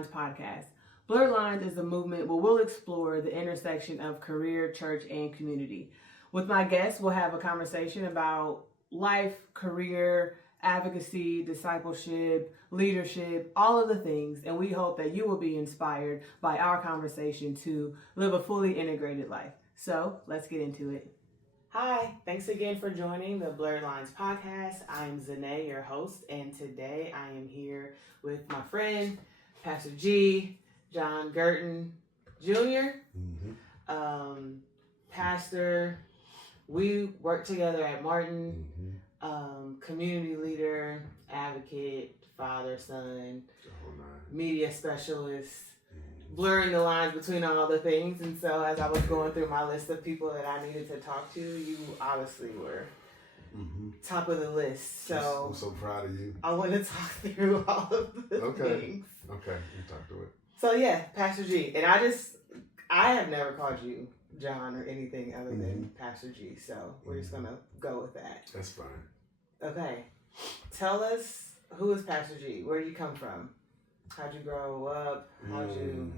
Lines podcast. Blurred Lines is a movement where we'll explore the intersection of career, church, and community. With my guests, we'll have a conversation about life, career, advocacy, discipleship, leadership, all of the things, and we hope that you will be inspired by our conversation to live a fully integrated life. So let's get into it. Hi, thanks again for joining the Blurred Lines podcast. I'm Zanae, your host, and today I am here with my friend, Pastor G, John Gurton Jr., pastor. We work together at Martin, community leader, advocate, father, son, media specialist, blurring the lines between all the things. And so as I was going through my list of people that I needed to talk to, you obviously were top of the list. So I'm so proud of you. I want to talk through all of the things. Okay, you talk to it. So yeah, Pastor G. And I have never called you John or anything other than Pastor G. So we're just going to go with that. That's fine. Okay. Tell us, who is Pastor G? Where did you come from? How'd you grow up? How'd you...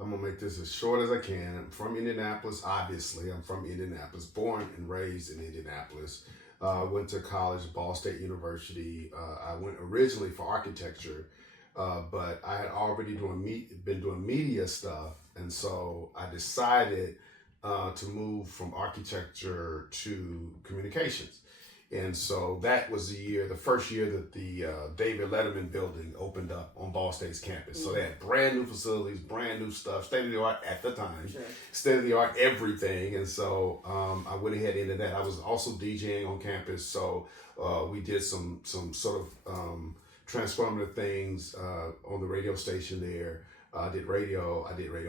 I'm going to make this as short as I can. I'm from Indianapolis, obviously. I'm from Indianapolis, born and raised in Indianapolis. Went to college, Ball State University. I went originally for architecture, but I had already been doing media stuff. And so I decided to move from architecture to communications. And so that was the first year that the David Letterman building opened up on Ball State's campus. So they had brand new facilities, brand new stuff, state of the art at the time, state of the art everything. And so I went ahead into that. I was also DJing on campus, so we did some sort of transformative things on the radio station there. I did radio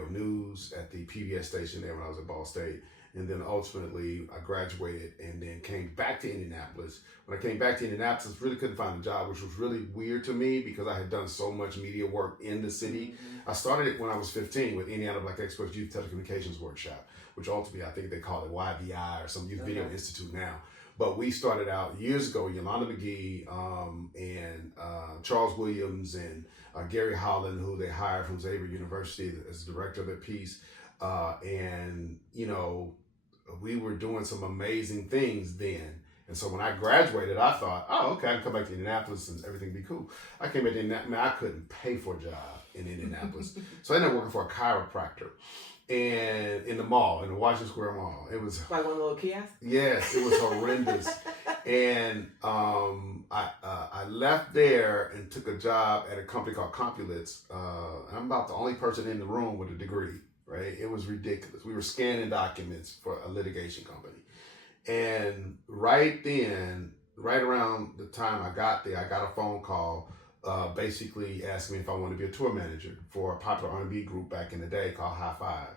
news at the PBS station there when I was at Ball State. And then ultimately I graduated and then came back to Indianapolis. When I came back to Indianapolis, I really couldn't find a job, which was really weird to me because I had done so much media work in the city. I started it when I was 15 with Indiana Black Experts Youth Telecommunications Workshop, which ultimately I think they call it YVI or some Youth Video Institute now. But we started out years ago, Yolanda McGee and Charles Williams and Gary Holland, who they hired from Xavier University as director of their piece. And, you know, we were doing some amazing things then. And so when I graduated, I thought, oh, okay, I can come back to Indianapolis and everything be cool. I came back to Indianapolis, I couldn't pay for a job in Indianapolis. So I ended up working for a chiropractor and in the mall, in the Washington Square Mall. It was like one little kiosk? Yes, it was horrendous. And I left there and took a job at a company called Compulence. I'm about the only person in the room with a degree. Right? It was ridiculous. We were scanning documents for a litigation company. And right then, right around the time I got there, I got a phone call basically asking me if I wanted to be a tour manager for a popular R&B group back in the day called High Five.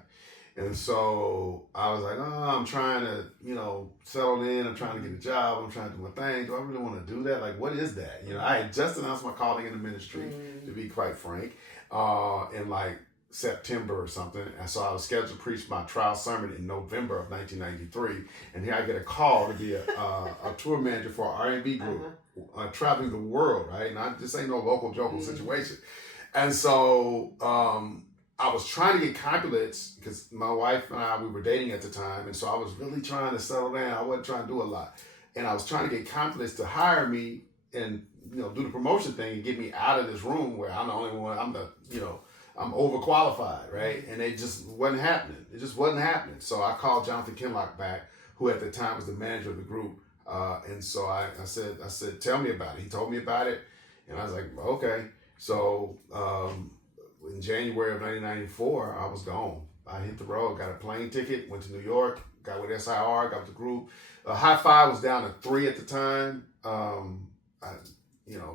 And so I was like, oh, I'm trying to, settle in. I'm trying to get a job. I'm trying to do my thing. Do I really want to do that? Like, what is that? I had just announced my calling in the ministry, to be quite frank, in like September or something. And so I was scheduled to preach my trial sermon in November of 1993. And here I get a call to be a tour manager for an R&B group traveling the world, right? And this ain't no local jocal situation. And so I was trying to get Compulence because my wife and I, we were dating at the time. And so I was really trying to settle down. I wasn't trying to do a lot. And I was trying to get Compulence to hire me and, do the promotion thing and get me out of this room where I'm the only one, I'm overqualified, right? And it just wasn't happening. It just wasn't happening. So I called Jonathan Kinlock back, who at the time was the manager of the group. And so I said, tell me about it. He told me about it. And I was like, okay. So in January of 1994, I was gone. I hit the road, got a plane ticket, went to New York, got with SIR, got with the group. High Five was down to 3 at the time.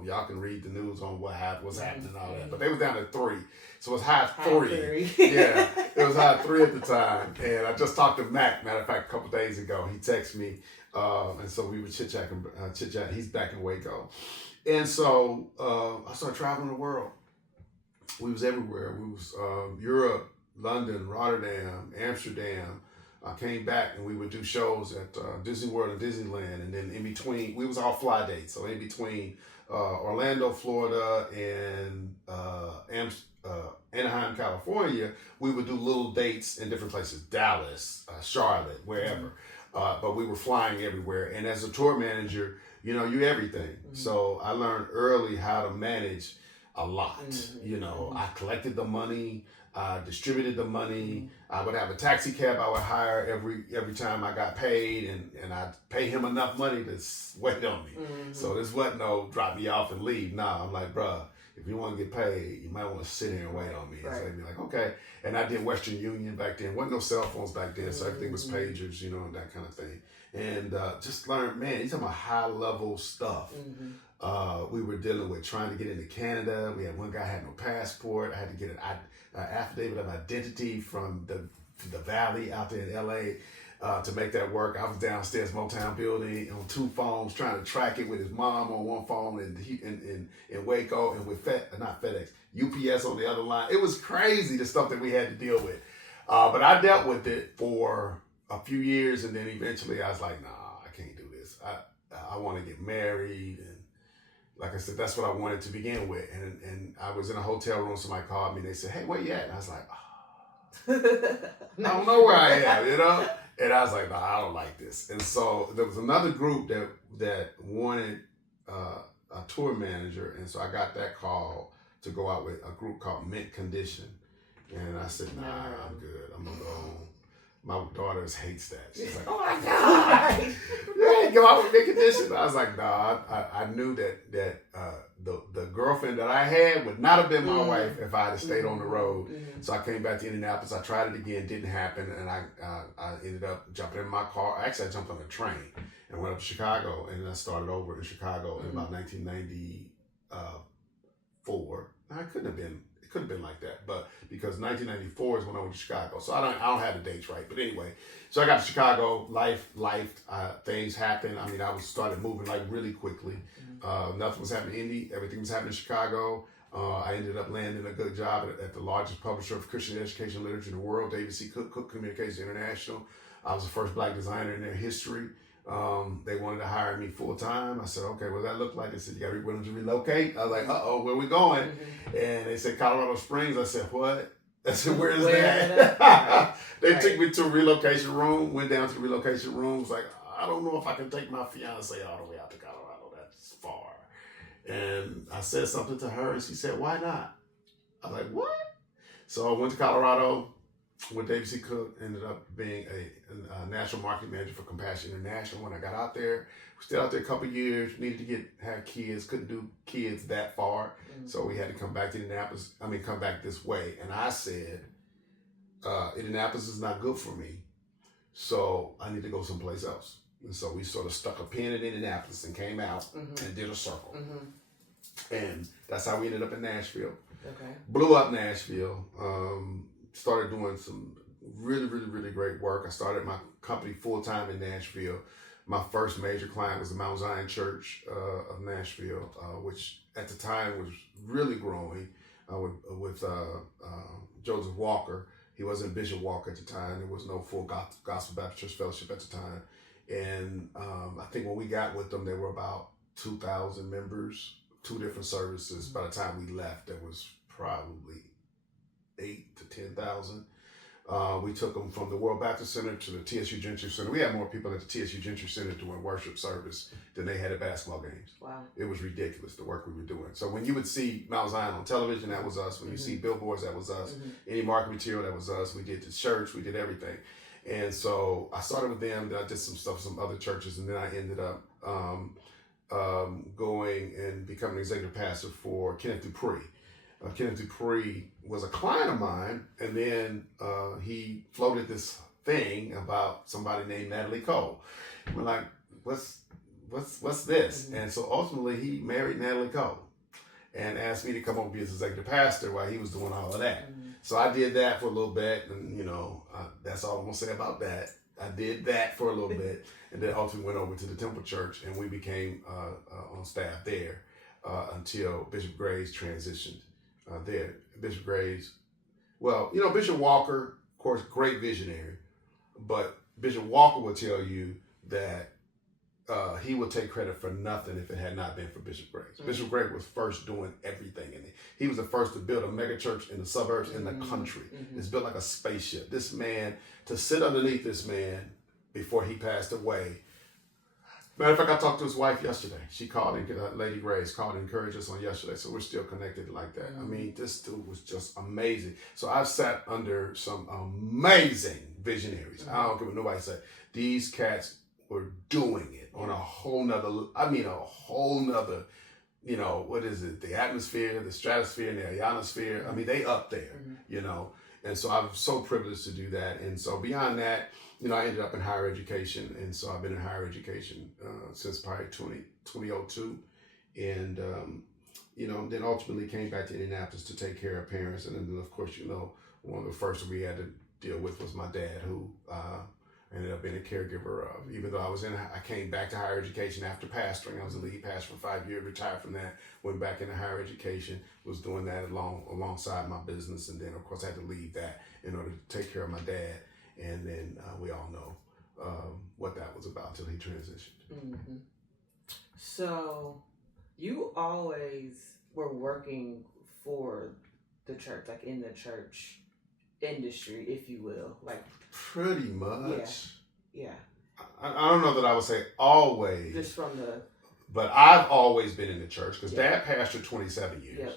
Y'all can read the news on what's happening and all that. But they was down to 3. So it was high 3. Yeah, it was high 3 at the time. And I just talked to Mac, matter of fact, a couple days ago. He texted me. And so we were chit-chat. He's back in Waco. And so I started traveling the world. We was everywhere. We was Europe, London, Rotterdam, Amsterdam. I came back and we would do shows at Disney World and Disneyland, and then in between, we was all fly dates. So in between Orlando, Florida, and Anaheim, California, we would do little dates in different places, Dallas, Charlotte, wherever. But we were flying everywhere. And as a tour manager, you know, you everything. So I learned early how to manage a lot. You know, I collected the money, distributed the money. I would have a taxi cab I would hire every time I got paid, and I'd pay him enough money to wait on me. So this wasn't no drop me off and leave. Nah, I'm like, bruh, if you want to get paid, you might want to sit here and wait on me. Right. So I'd be like, okay. And I did Western Union back then. Wasn't no cell phones back then, so everything was pagers, you know, and that kind of thing. And just learned, man, you're talking about high level stuff. We were dealing with trying to get into Canada. We had one guy had no passport. I had to get an affidavit of identity from the Valley out there in LA to make that work. I was downstairs Motown building on 2 phones trying to track it with his mom on one phone in Waco, and with not FedEx, UPS on the other line. It was crazy, the stuff that we had to deal with. But I dealt with it for a few years, and then eventually I was like, nah, I can't do this. I want to get married, and like I said, that's what I wanted to begin with. And I was in a hotel room, somebody called me, and they said, hey, where you at? And I was like, I don't know where I am, you know? And I was like, no, I don't like this. And so there was another group that wanted a tour manager, and so I got that call to go out with a group called Mint Condition. And I said, nah, I'm good. I'm going to go home. My daughter hates that. She's like, oh my God, yeah, go out with Mint Condition. I was like, nah, I knew that the girlfriend that I had would not have been my wife if I had stayed on the road. So I came back to Indianapolis. I tried it again, didn't happen, and I ended up jumping in my car. Actually, I jumped on a train and went up to Chicago, and then I started over in Chicago in about 1994. It couldn't have been like that, but because 1994 is when I went to Chicago, so I don't have the dates right. But anyway, so I got to Chicago. Life, things happened. I mean, I started moving like really quickly. Nothing was happening in Indy. Everything was happening in Chicago. I ended up landing a good job at the largest publisher of Christian education literature in the world, David C. Cook Communications International. I was the first Black designer in their history. They wanted to hire me full time. I said, okay, what does that look like? They said, you got to be willing to relocate. I was like, where we going? And they said, Colorado Springs. I said, what? I said, where is that? They took me to a relocation room, went down to the relocation room. Was like, I don't know if I can take my fiance all the way out to Colorado. That's far. And I said something to her, and she said, why not? I was like, what? So I went to Colorado with David C. Cook, ended up being a national marketing manager for Compassion International. When I got out there, stayed out there a couple of years, needed to have kids, couldn't do kids that far. So we had to come back to Indianapolis, come back this way. And I said, Indianapolis is not good for me, so I need to go someplace else. And so we sort of stuck a pin in Indianapolis and came out and did a circle. And that's how we ended up in Nashville. Okay. Blew up Nashville. Started doing some really, really, really great work. I started my company full-time in Nashville. My first major client was the Mount Zion Church of Nashville, which at the time was really growing with Joseph Walker. He wasn't Bishop Walker at the time. There was no full Gospel Baptist Church Fellowship at the time. And I think when we got with them, there were about 2,000 members, 2 different services. By the time we left, there was probably 8,000 to 10,000. We took them from the World Baptist Center to the TSU Gentry Center. We had more people at the TSU Gentry Center doing worship service than they had at basketball games. Wow. It was ridiculous, the work we were doing. So when you would see Mount Zion on television, that was us. When you see billboards, that was us. Any marketing material, that was us. We did the church, we did everything. And so I started with them, then I did some stuff with some other churches, and then I ended up going and becoming executive pastor for Kenneth Dupree. Kenneth Dupree was a client of mine, and then he floated this thing about somebody named Natalie Cole. We're like, what's this? And so ultimately he married Natalie Cole and asked me to come over and be his executive pastor while he was doing all of that. So I did that for a little bit, and that's all I'm gonna say about that. I did that for a little bit, and then ultimately went over to the Temple Church, and we became on staff there until Bishop Graves transitioned. There, Bishop Graves. Well, Bishop Walker, of course, great visionary, but Bishop Walker will tell you that he would take credit for nothing if it had not been for Bishop Graves. Bishop Graves was first doing everything in it. He was the first to build a mega church in the suburbs in the country. It's built like a spaceship. This man, to sit underneath this man before he passed away. Matter of fact, I talked to his wife yesterday. She called, Lady Grace called and encouraged us on yesterday, so we're still connected like that. I mean, this dude was just amazing. So I've sat under some amazing visionaries. I don't care what nobody say. These cats were doing it on a whole nother, what is it? The atmosphere, the stratosphere, and the ionosphere. I mean, they up there, And so I'm so privileged to do that. And so beyond that, I ended up in higher education. And so I've been in higher education since probably 2002. And, then ultimately came back to Indianapolis to take care of parents. And then, of course, one of the first we had to deal with was my dad, who ended up being a caregiver of. Even though I came back to higher education after pastoring. I was a lead pastor for 5 years, retired from that, went back into higher education, was doing that alongside my business. And then, of course, I had to leave that in order to take care of my dad. And then we all know what that was about till he transitioned. So you always were working for the church, like in the church industry, if you will, like pretty much. Yeah. I don't know that I would say always. Just from the. But I've always been in the church because Dad pastored 27 years. Yep.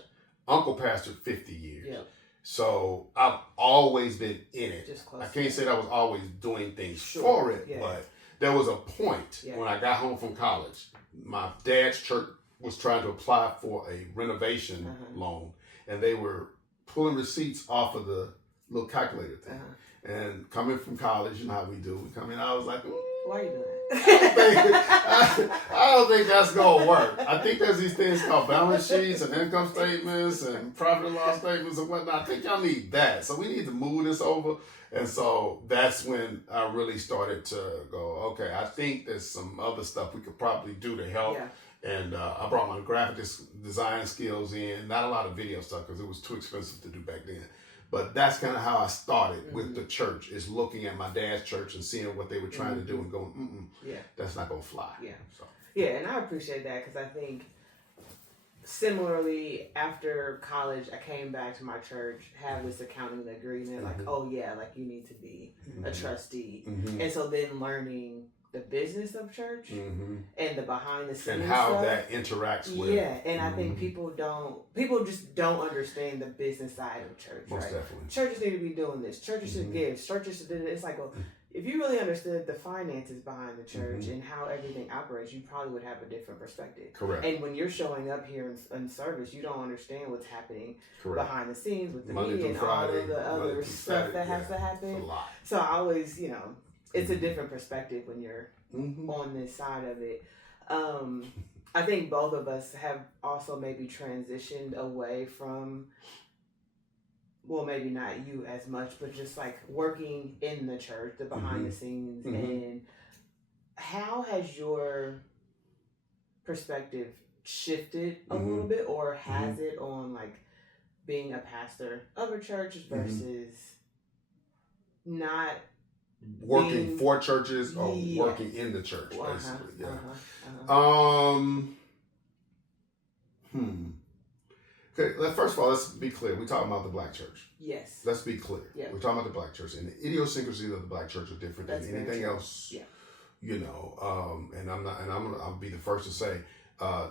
Uncle pastored 50 years. Yep. So I've always been in it. Just close. I can't say that I was always doing things for it, but there was a point when I got home from college. My dad's church was trying to apply for a renovation loan, and they were pulling receipts off of the little calculator thing. And coming from college, you know how we do. We come in, I was like, why are you doing that? I don't think that's going to work. I think there's these things called balance sheets and income statements and profit and loss statements and whatnot. I think y'all need that. So we need to move this over. And so that's when I really started to go, okay, I think there's some other stuff we could probably do to help. Yeah. And I brought my graphic design skills in. Not a lot of video stuff because it was too expensive to do back then. But that's kind of how I started with the church, is looking at my dad's church and seeing what they were trying to do and going, that's not going to fly. Yeah. So. Yeah, and I appreciate that because I think similarly, after college, I came back to my church, have this accounting agreement, like, you need to be a trustee. And so then learning the business of church and the behind the scenes and how stuff. that interacts with. Yeah, and I think people just don't understand the business side of church. Most right? definitely. Churches need to be doing this. Churches should give. Churches should do this. It's like, well, if you really understood the finances behind the church and how everything operates, you probably would have a different perspective. Correct. And when you're showing up here in service, you don't understand what's happening behind the scenes with the Monday media and Friday, all of the other stuff that has to happen. It's a lot. So I always, it's a different perspective when you're on this side of it. I think both of us have also maybe transitioned away from, well, maybe not you as much, but just like working in the church, the behind the scenes. And how has your perspective shifted a little bit, or has it, on like being a pastor of a church versus not working for churches or working in the church, basically. Okay, first of all, let's be clear. We're talking about the black church. Yes. Let's be clear. Yeah. We're talking about the black church, and the idiosyncrasies of the black church are different than anything else. Yeah. I'll be the first to say,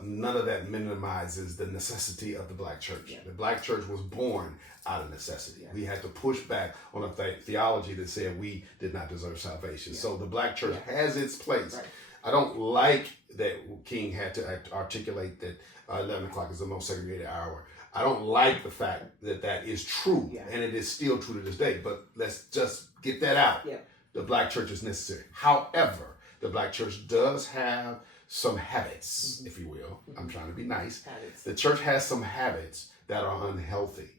none of that minimizes the necessity of the black church. Yeah. The black church was born out of necessity. Yeah. We had to push back on a theology that said we did not deserve salvation. Yeah. So the black church has its place. Right. I don't like that King had to articulate that 11 o'clock is the most segregated hour. I don't like the fact that that is true, and it is still true to this day. But let's just get that out. Yeah. The black church is necessary. However, the black church does have some habits, if you will. I'm trying to be nice. Habits. The church has some habits that are unhealthy.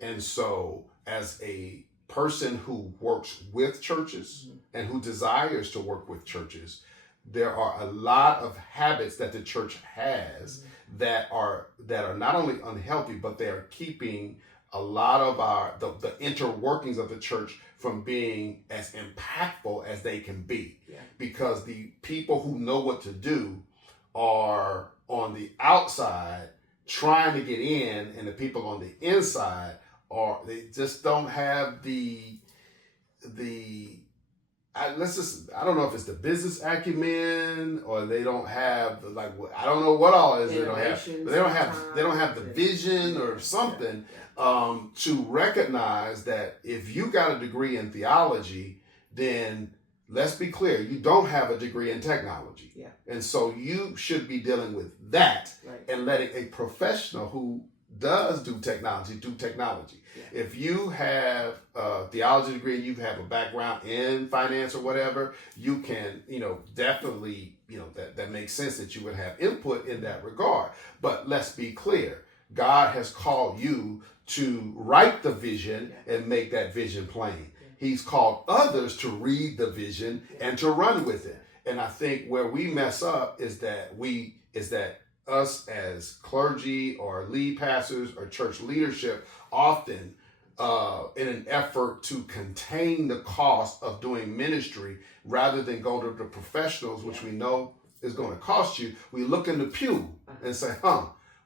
And so as a person who works with churches and who desires to work with churches, there are a lot of habits that the church has that are not only unhealthy, but they are keeping a lot of the interworkings of the church from being as impactful as they can be. Yeah. Because the people who know what to do are on the outside trying to get in, and the people on the inside they just don't have I don't know if it's the business acumen or they don't have I don't know what all it is they don't have, but they don't have the vision or something to recognize that if you got a degree in theology, then let's be clear, you don't have a degree in technology. Yeah. And so you should be dealing with that and letting a professional who does do technology. Yeah. If you have a theology degree and you have a background in finance or whatever, you can, definitely, that makes sense that you would have input in that regard. But let's be clear, God has called you to write the vision and make that vision plain. He's called others to read the vision and to run with it. And I think where we mess up is that us as clergy or lead pastors or church leadership often in an effort to contain the cost of doing ministry rather than go to the professionals, which we know is going to cost you, we look in the pew and say,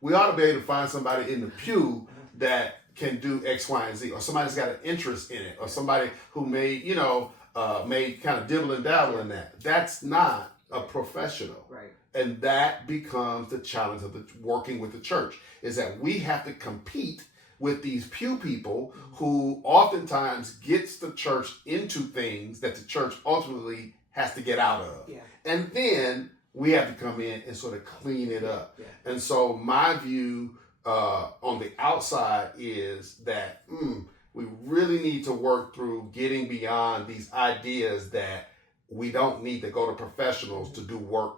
we ought to be able to find somebody in the pew that can do X, Y, and Z, or somebody's got an interest in it, or somebody who may kind of dibble and dabble in that. That's not a professional. Right. And that becomes the challenge of working with the church, is that we have to compete with these pew people who oftentimes gets the church into things that the church ultimately has to get out of. Yeah. And then we have to come in and sort of clean it up. Yeah. And so my view on the outside is that we really need to work through getting beyond these ideas that we don't need to go to professionals to do work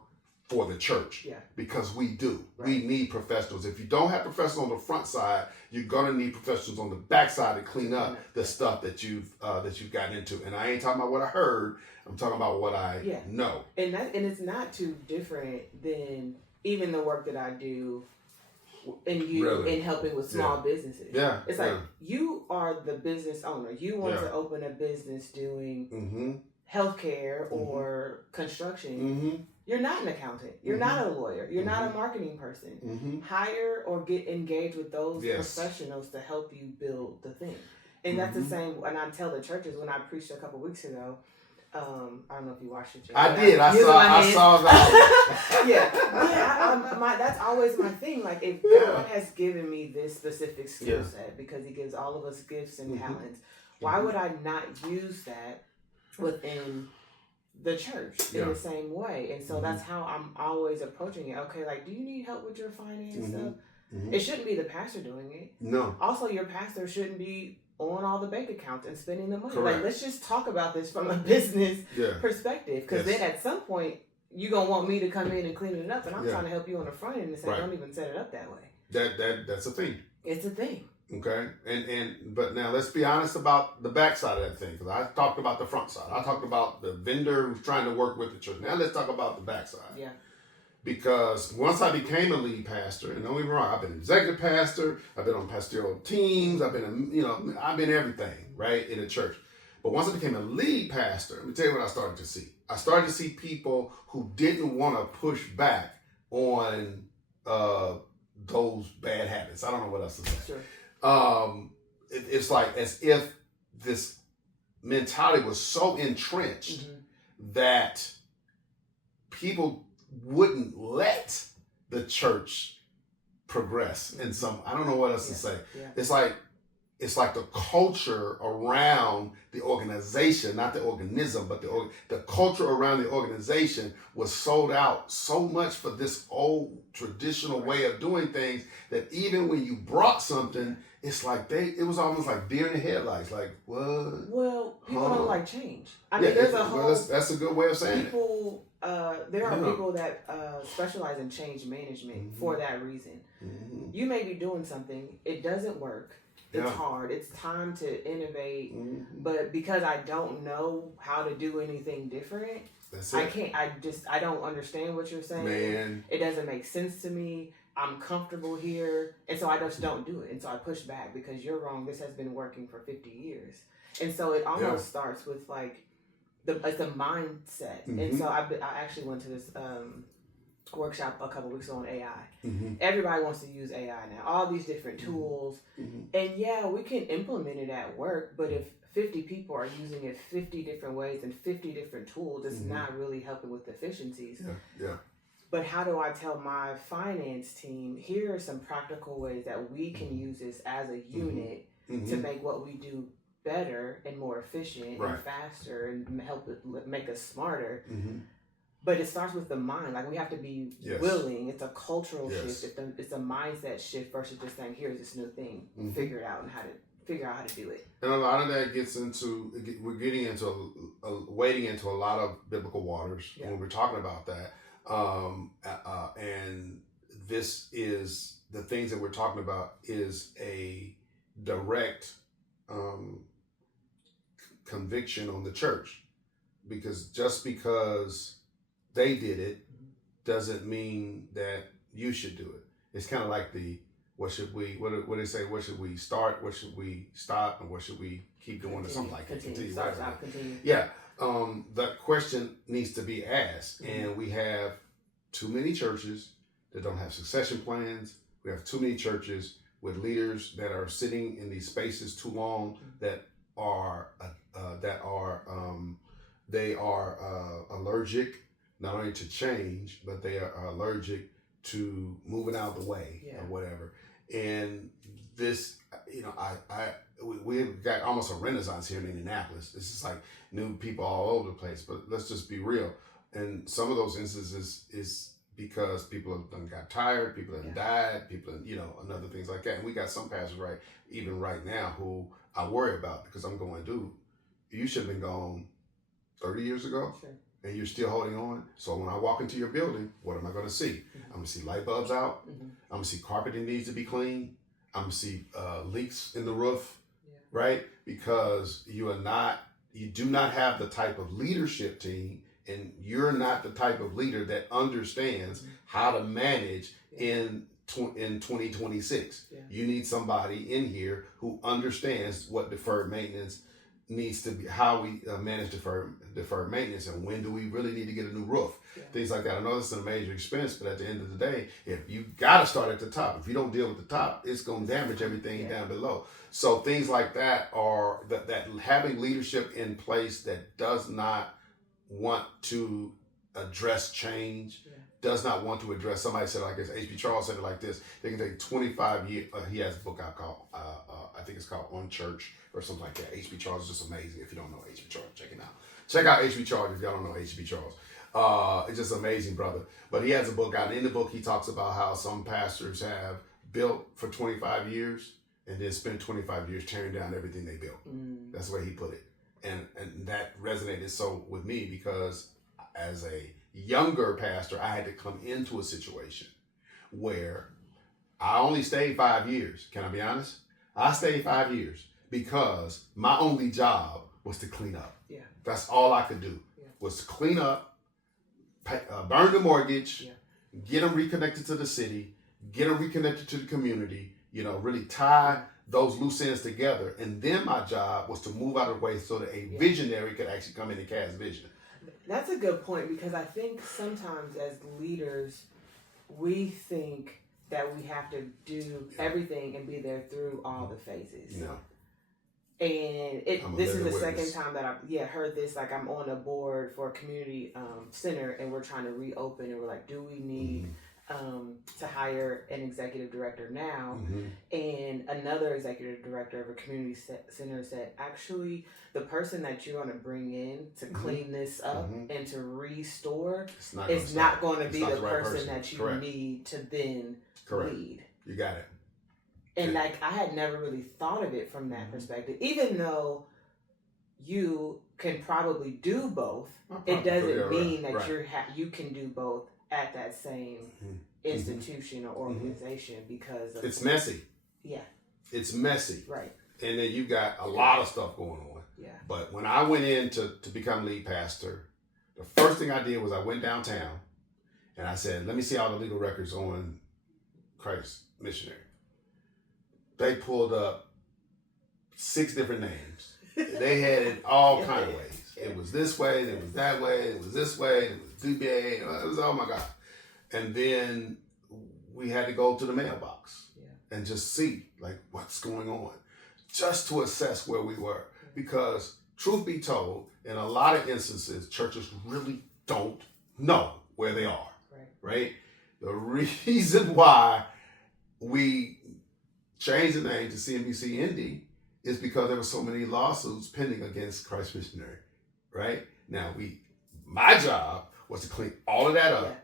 for the church, because we do. Right. We need professionals. If you don't have professionals on the front side, you're gonna need professionals on the back side to clean up the stuff that you've gotten into. And I ain't talking about what I heard. I'm talking about what I know. And it's not too different than even the work that I do in helping with small businesses. Yeah. It's like you are the business owner. You want to open a business doing healthcare or construction. You're not an accountant. You're not a lawyer. You're not a marketing person. Hire or get engaged with those professionals to help you build the thing. And that's the same, and I tell the churches when I preached a couple weeks ago, I don't know if you watched it, Jay. I did. I saw that. That's always my thing. Like, if God has given me this specific skill set, because He gives all of us gifts and talents, why would I not use that within the church in the same way? And so that's how I'm always approaching it. Okay, like, do you need help with your finance stuff? It shouldn't be the pastor doing it. No. Also, your pastor shouldn't be on all the bank accounts and spending the money. Correct. Like, let's just talk about this from a business perspective, because then at some point you're gonna want me to come in and clean it up, and I'm trying to help you on the front end and say, don't even set it up that way. That's a thing. It's a thing. Okay, but now let's be honest about the backside of that thing, because I talked about the front side. I talked about the vendor who's trying to work with the church. Now let's talk about the backside. Yeah. Because once I became a lead pastor, and don't get me wrong, I've been an executive pastor, I've been on pastoral teams, I've been everything, right, in the church. But once I became a lead pastor, let me tell you what I started to see. I started to see people who didn't want to push back on those bad habits. I don't know what else to say. Sure. It's like as if this mentality was so entrenched that people wouldn't let the church progress in some, I don't know what else to say. Yeah. It's like the culture around the organization, not the organism, but the culture around the organization was sold out so much for this old traditional way of doing things that even when you brought something, it's like it was almost like deer in the headlights. Like, what? Well, people don't like change. I mean, there's a whole... that's a good way of saying people, there are people that specialize in change management for that reason. You may be doing something, it doesn't work. It's hard. It's time to innovate. But because I don't know how to do anything different, I don't understand what you're saying. Man. It doesn't make sense to me. I'm comfortable here, and so I just don't do it. And so I push back because you're wrong. This has been working for 50 years. And so it almost starts with like it's a mindset. Mm-hmm. And so I actually went to this workshop a couple weeks ago on AI. Mm-hmm. Everybody wants to use AI now, all these different tools. Mm-hmm. And yeah, we can implement it at work, but if 50 people are using it 50 different ways and 50 different tools, it's not really helping with efficiencies. Yeah. But how do I tell my finance team, here are some practical ways that we can use this as a unit to make what we do better and more efficient and faster and help it make us smarter. Mm-hmm. But it starts with the mind. Like, we have to be willing. It's a cultural shift. It's a mindset shift versus just saying, here's this new thing. Figure it out and figure out how to do it. And a lot of that we're getting into wading into a lot of biblical waters when we're talking about that. And this is the things that we're talking about is a direct conviction on the church, because just because they did it doesn't mean that you should do it. It's kind of like what do they say? What should we start? What should we stop? And what should we keep doing? Or something like that. Continue. Yeah. That question needs to be asked. And we have too many churches that don't have succession plans. We have too many churches with leaders that are sitting in these spaces too long that are allergic not only to change, but they are allergic to moving out of the way or whatever. And this, we've got almost a renaissance here in Indianapolis. It's just like new people all over the place. But let's just be real. And some of those instances is because people have done got tired, people have died, people have, and other things like that. And we got some pastors even right now who I worry about, because I'm going, dude, you should have been gone 30 years ago. Sure. And you're still holding on. So when I walk into your building, what am I going to see? I'm going to see light bulbs out. I'm going to see carpeting needs to be cleaned. I'm going to see leaks in the roof, right? Because you do not have the type of leadership team, and you're not the type of leader that understands how to manage in 2026. Yeah. You need somebody in here who understands what deferred maintenance needs to be, how we manage deferred maintenance, and when do we really need to get a new roof, things like that. I know this is a major expense, but at the end of the day, if you got to start at the top, if you don't deal with the top, it's going to damage everything down below. So things like that are that having leadership in place that does not want to address change, does not want to address. Somebody said it like this. H.B. Charles said it like this. They can take 25 years. He has a book out called I think it's called On Church or something like that. H.B. Charles is just amazing. If you don't know H.B. Charles, check it out. Check out H.B. Charles if y'all don't know H.B. Charles. It's just amazing, brother. But he has a book out. And in the book, he talks about how some pastors have built for 25 years and then spent 25 years tearing down everything they built. That's the way he put it. And that resonated so with me, because as a younger pastor, I had to come into a situation where I only stayed 5 years. Can I be honest? I stayed 5 years because my only job was to clean up. Yeah. That's all I could do was to clean up, burn the mortgage, get them reconnected to the city, get them reconnected to the community, really tie those loose ends together. And then my job was to move out of the way so that a visionary could actually come in and cast vision. That's a good point, because I think sometimes as leaders, we think that we have to do everything and be there through all the phases. No. And this is the second time that I've heard this. Like, I'm on a board for a community center, and we're trying to reopen, and we're like, do we need to hire an executive director now? And another executive director of a community center said, actually, the person that you're going to bring in to clean this up and to restore is not going to be the person that you need to then lead. You got it. And like, I had never really thought of it from that perspective. Even though you can probably do both, it doesn't mean that you can do both at that same institution or organization, because of it's messy. Yeah. It's messy. Right. And then you got a lot of stuff going on. Yeah. But when I went in to become lead pastor, the first thing I did was I went downtown and I said, let me see all the legal records on Christ Missionary. They pulled up 6 different names. They had it all kind of ways. It was this way, it was that way, it was this way, it was Dubé, it was, oh my God. And then we had to go to the mailbox and just see like what's going on, just to assess where we were. Because truth be told, in a lot of instances, churches really don't know where they are, right? The reason why we changed the name to CNBC Indy is because there were so many lawsuits pending against Christ Missionary, right? Now, my job was to clean all of that up.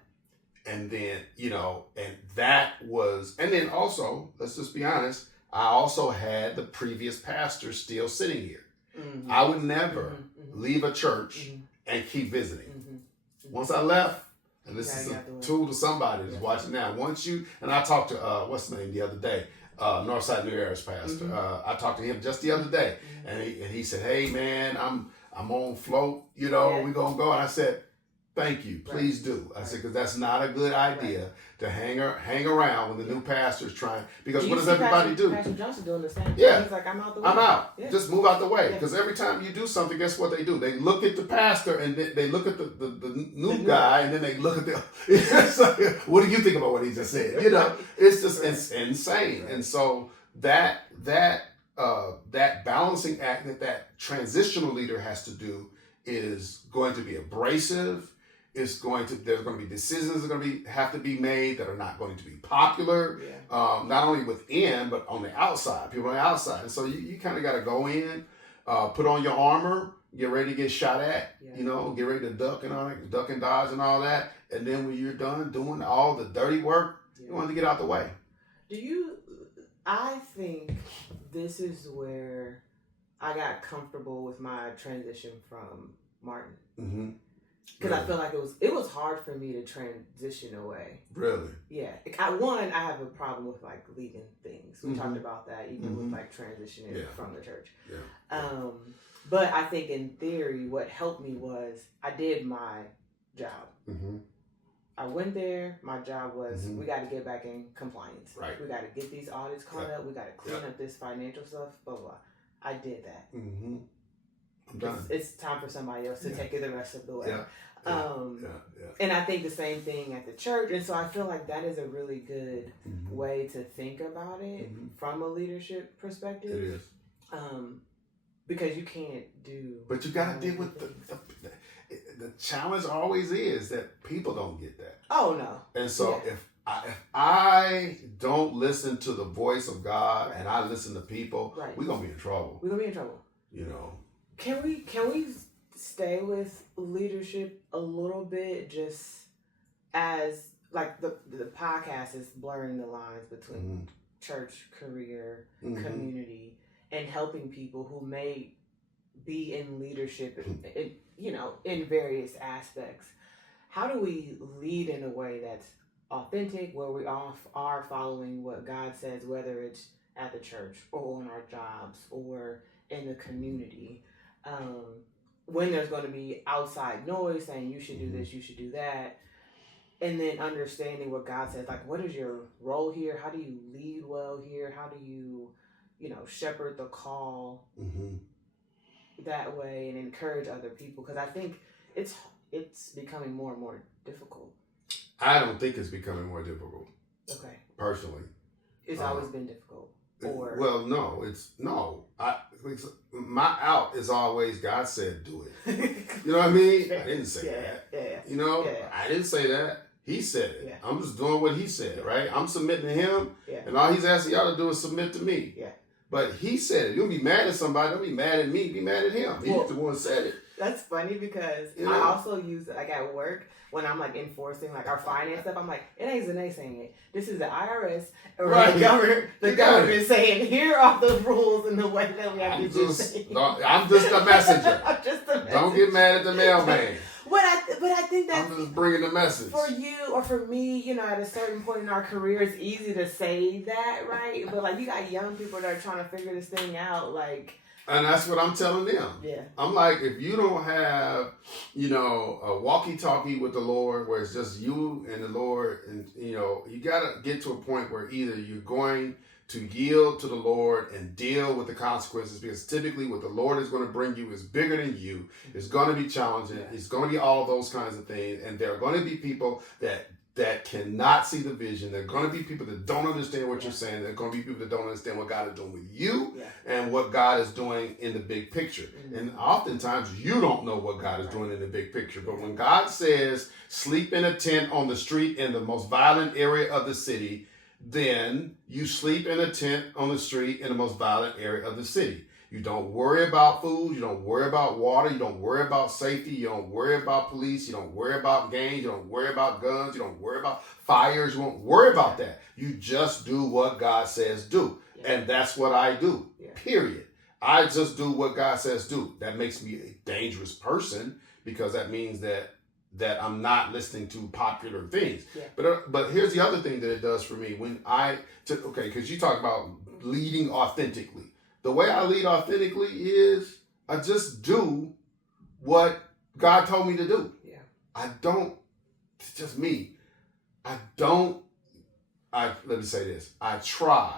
And then, and then also, let's just be honest, I also had the previous pastor still sitting here. Mm-hmm. I would never leave a church and keep visiting. Once I left, and this is a tool to somebody who's watching now. And I talked to, what's his name the other day, Northside New Era's pastor. I talked to him just the other day, and he said, "Hey man, I'm on float, we're gonna go." And I said, "Thank you, please do." I said, because that's not a good idea to hang around when the new pastor's trying, because what does everybody do? Pastor Johnson doing the same thing. Yeah. He's like, I'm out the way. I'm out. Yeah. Just move out the way. Because every time you do something, guess what they do? They look at the pastor and they look at the new guy, and then they look at the, what do you think about what he just said? It's just it's insane. And so that balancing act that transitional leader has to do is going to be abrasive. There's going to be decisions that are going to have to be made that are not going to be popular, not only within, but on the outside, people on the outside. And so you kind of got to go in, put on your armor, get ready to get shot at, get ready to duck and dodge and all that. And then when you're done doing all the dirty work, you want to get out the way. I think this is where I got comfortable with my transition from Martin. Mm-hmm. Because I feel like it was hard for me to transition away. Really? Yeah. I have a problem with like leaving things. We talked about that even with like transitioning from the church. Yeah. But I think in theory, what helped me was I did my job. Mm-hmm. I went there. My job was we got to get back in compliance. Right. We got to get these audits caught up. We got to clean up this financial stuff. Blah blah. I did that. Mm-hmm. I'm done. It's time for somebody else to take it the rest of the way. And I think the same thing at the church. And so I feel like that is a really good way to think about it from a leadership perspective. It is. Because you can't do... But you got to deal with the challenge always is that people don't get that. Oh, no. And so if I don't listen to the voice of God and I listen to people, we're going to be in trouble. We're going to be in trouble. Can we stay with leadership a little bit, just as like the podcast is blurring the lines between church, career, community, and helping people who may be in leadership in various aspects. How do we lead in a way that's authentic, where we all are following what God says, whether it's at the church or on our jobs or in the community? When there's going to be outside noise saying you should do this, you should do that, and then understanding what God says, like what is your role here? How do you lead well here? How do you, shepherd the call that way and encourage other people? Because I think it's becoming more and more difficult. I don't think it's becoming more difficult. Okay. Personally, it's always been difficult. Or my out is always God said do it. You know what I mean? I didn't say that. Yeah. I didn't say that. He said it. Yeah. I'm just doing what he said, right? I'm submitting to him, and all he's asking y'all to do is submit to me. Yeah. But he said it. You'll be mad at somebody. Don't be mad at me. Be mad at him. He's the one who said it. That's funny because I also use it like at work when I'm like enforcing like our finance stuff. I'm like, it ain't Zane saying it. This is the IRS or the government saying here are the rules and the way that we have to do things. I'm just a messenger. I'm just a messenger. Don't get mad at the mailman. But I think that I'm just bringing the message. For you or for me, at a certain point in our career, it's easy to say that, right? But like you got young people that are trying to figure this thing out, like And that's what I'm telling them. Yeah. I'm like, if you don't have, a walkie-talkie with the Lord where it's just you and the Lord, and, you got to get to a point where either you're going to yield to the Lord and deal with the consequences, because typically what the Lord is going to bring you is bigger than you. It's going to be challenging. It's going to be all those kinds of things. And there are going to be people that cannot see the vision. There are going to be people that don't understand what you're saying. There are going to be people that don't understand what God is doing with you and what God is doing in the big picture. Mm-hmm. And oftentimes you don't know what God is doing in the big picture. But when God says, sleep in a tent on the street in the most violent area of the city, then you sleep in a tent on the street in the most violent area of the city. You don't worry about food. You don't worry about water. You don't worry about safety. You don't worry about police. You don't worry about gangs. You don't worry about guns. You don't worry about fires. You won't worry about that. You just do what God says do. Yeah. And that's what I do, period. I just do what God says do. That makes me a dangerous person, because that means that I'm not listening to popular things. Yeah. But here's the other thing that it does for me. Because you talk about leading authentically. The way I lead authentically is I just do what God told me to do. Yeah. It's just me. Let me say this. I try,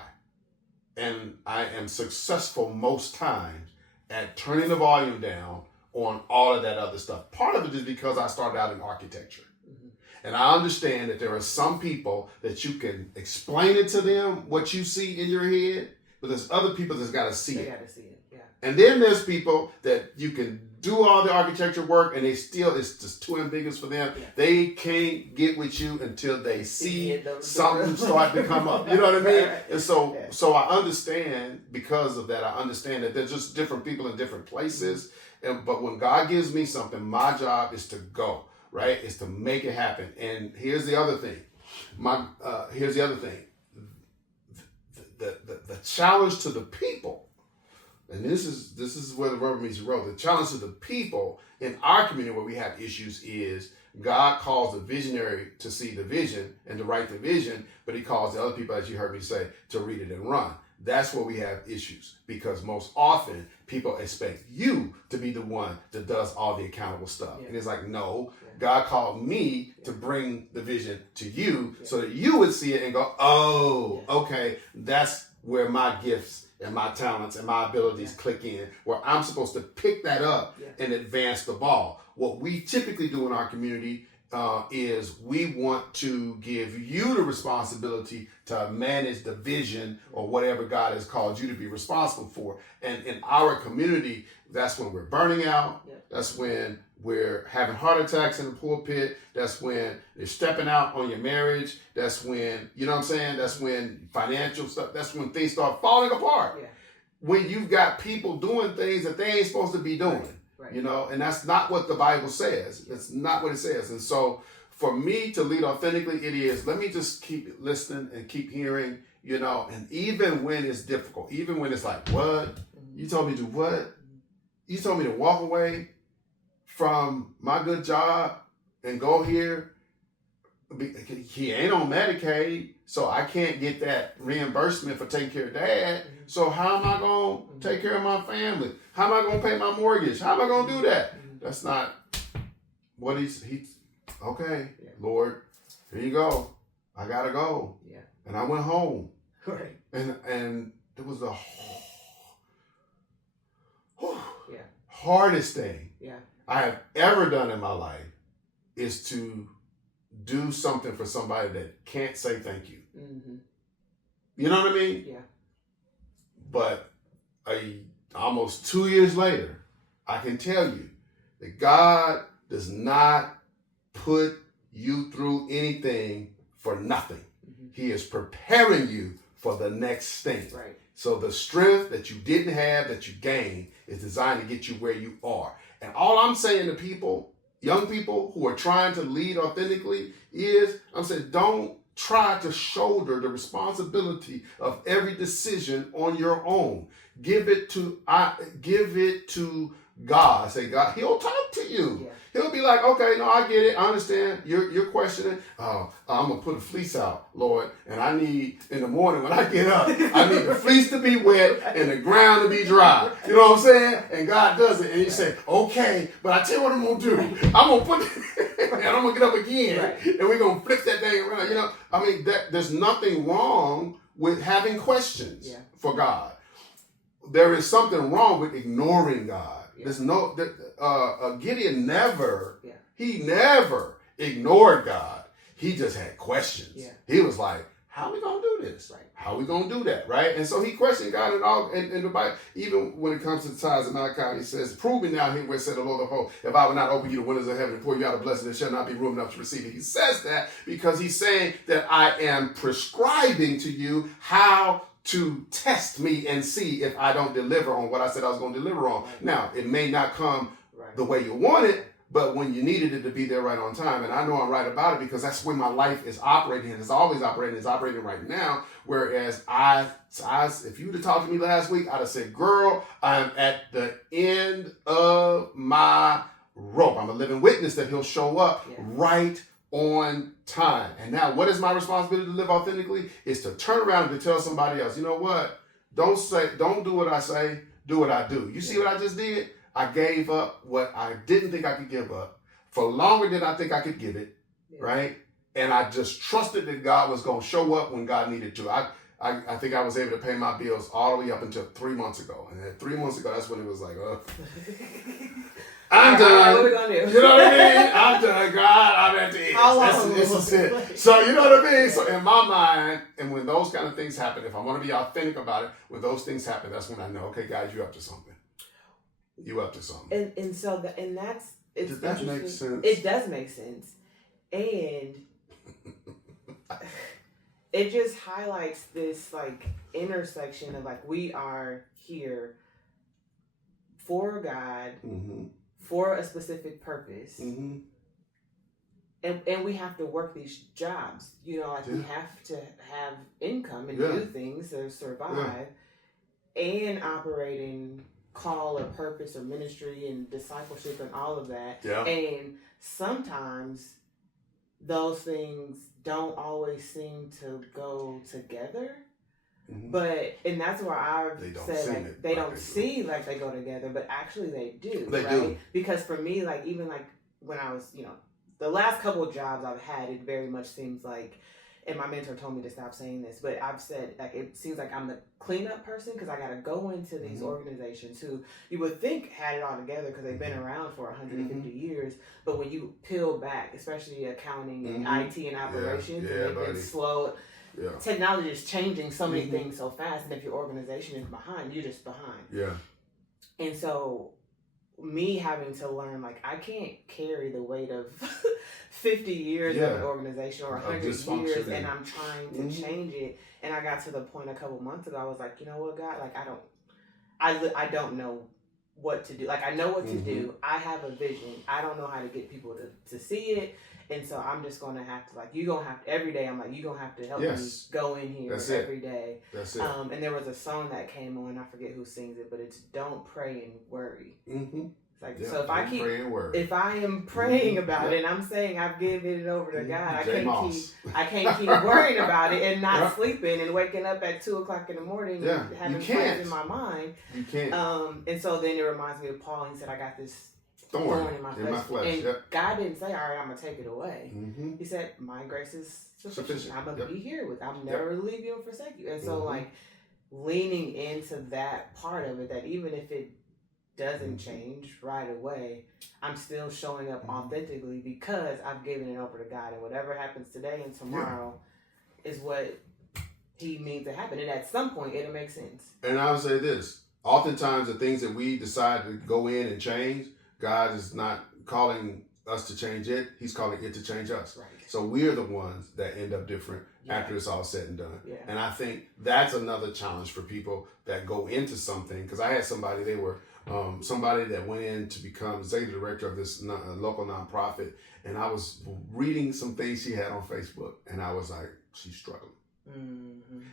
and I am successful most times at turning the volume down on all of that other stuff. Part of it is because I started out in architecture. Mm-hmm. And I understand that there are some people that you can explain it to them, what you see in your head, but there's other people that's got to see it. They got to see it, yeah. And then there's people that you can do all the architecture work and it's just too ambiguous for them. Yeah. They can't get with you until they see something start to come up. You know what I mean? Right. And so I understand, because of that, I understand that they're just different people in different places. But when God gives me something, my job is to go, right? Is to make it happen. And here's the other thing. The challenge to the people, and this is where the rubber meets the road. The challenge to the people in our community where we have issues is God calls the visionary to see the vision and to write the vision, but he calls the other people, as you heard me say, to read it and run. That's where we have issues, because most often people expect you to be the one that does all the accountable stuff. Yeah. And it's like, no, God called me to bring the vision to you so that you would see it and go, okay, that's where my gifts and my talents and my abilities click in, where I'm supposed to pick that up and advance the ball. What we typically do in our community is we want to give you the responsibility to manage the vision or whatever God has called you to be responsible for. And in our community, that's when we're burning out. Yeah. That's when we're having heart attacks in the pulpit. That's when you're stepping out on your marriage. That's when, you know what I'm saying? That's when financial stuff, that's when things start falling apart. Yeah. When you've got people doing things that they ain't supposed to be doing. Right. And that's not what the Bible says. It's not what it says. And so for me to lead authentically, it is, let me just keep listening and keep hearing, and even when it's difficult, even when it's like, what? You told me to do what? You told me to walk away from my good job and go here. He ain't on Medicaid, so I can't get that reimbursement for taking care of Dad. So how am I going to take care of my family? How am I going to pay my mortgage? How am I going to do that? That's not what he's okay, Lord, here you go. I got to go. Yeah. And I went home. Right. And it was the hardest thing I have ever done in my life is to do something for somebody that can't say thank you. Mm-hmm. You know what I mean? Yeah. But almost 2 years later, I can tell you that God does not put you through anything for nothing. Mm-hmm. He is preparing you for the next thing. Right. So the strength that you didn't have, that you gained, is designed to get you where you are. And all I'm saying to people, young people who are trying to lead authentically, is I'm saying, don't try to shoulder the responsibility of every decision on your own. Give it to God, I say God, he'll talk to you. Yeah. He'll be like, okay, no, I get it. I understand. You're questioning. I'm going to put a fleece out, Lord. And I need, in the morning when I get up, I need the fleece to be wet and the ground to be dry. You know what I'm saying? And God does it. And you say, okay, but I tell you what I'm going to do. I'm going to put it, and I'm going to get up again. Right. And we're going to flip that thing around. You know, I mean, there's nothing wrong with having questions for God. There is something wrong with ignoring God. Yeah. There's no, Gideon never ignored God. He just had questions. Yeah. He was like, how are we going to do this? Right. How are we going to do that? Right? And so he questioned God and all in the Bible. Even when it comes to the tithes of Malachi, he says, prove me now here where said the Lord of hosts, if I will not open you the windows of heaven and pour you out a blessing, there shall not be room enough to receive it. He says that because he's saying that I am prescribing to you how to test me and see if I don't deliver on what I said I was going to deliver on. Right. Now, it may not come the way you want it, but when you needed it to be there right on time, and I know I'm right about it because that's where my life is operating, and it's always operating, it's operating right now, whereas if you would have talked to me last week, I'd have said, girl, I'm at the end of my rope. I'm a living witness that he'll show up right on time. And now what is my responsibility to live authentically? Is to turn around and to tell somebody else, you know what? Don't do what I say, do what I do. You see what I just did? I gave up what I didn't think I could give up for longer than I think I could give it, right? And I just trusted that God was going to show up when God needed to. I think I was able to pay my bills all the way up until 3 months ago. And then 3 months ago, that's when it was like, I'm done. What are we gonna do? You know what I mean? I'm done, God. I'm at the end. How long? This is it. So you know what I mean? So in my mind, and when those kind of things happen, if I want to be authentic about it, when those things happen, that's when I know, okay, guys, you're up to something. You up to something. And so that's it's does that make sense? It does make sense, and it just highlights this like intersection of like we are here for God, for a specific purpose, and we have to work these jobs. You know, like we have to have income and do things to survive, and operating call or purpose or ministry and discipleship and all of that. Yeah. And sometimes those things don't always seem to go together. But, and that's where I've said like, they don't see like they go together, but actually they do. They do. Because for me, like even like when I was, you know, the last couple of jobs I've had, it very much seems like, and my mentor told me to stop saying this, but I've said, like, it seems like I'm the cleanup person because I got to go into these organizations who you would think had it all together because they've been around for 150 years. But when you peel back, especially accounting and IT and operations, and they've been slow. Yeah. Technology is changing so many things so fast, and if your organization is behind, you're just behind. Yeah. And so me having to learn, like, I can't carry the weight of 50 years of an organization or 100 years, and I'm trying to change it. And I got to the point a couple months ago, I was like, you know what, God, like, I don't know what to do. Like, I know what to do. I have a vision. I don't know how to get people to see it. And so I'm just going to have to, like, you're going to have to, every day, I'm like, you're going to have to help me go in here every day. That's it. And there was a song that came on, I forget who sings it, but it's Don't Pray and Worry. It's like, so if I am praying about it and I'm saying I've given it over to God, I can't keep worrying about it and not sleeping and waking up at 2:00 in the morning and having plans in my mind. You can't. And so then it reminds me of Paul. He said, I got this thorn in my flesh. And God didn't say, all right, I'm going to take it away. He said, my grace is sufficient. I'm going to be here with you. I'll never leave you and forsake you. And so like leaning into that part of it, that even if it doesn't change right away, I'm still showing up authentically because I've given it over to God. And whatever happens today and tomorrow is what he means to happen. And at some point, it'll make sense. And I would say this. Oftentimes, the things that we decide to go in and change, God is not calling us to change it. He's calling it to change us. Right. So we're the ones that end up different after it's all said and done. Yeah. And I think that's another challenge for people that go into something. Because I had somebody, they were somebody that went in to become executive director of this local nonprofit. And I was reading some things she had on Facebook. And I was like, she's struggling.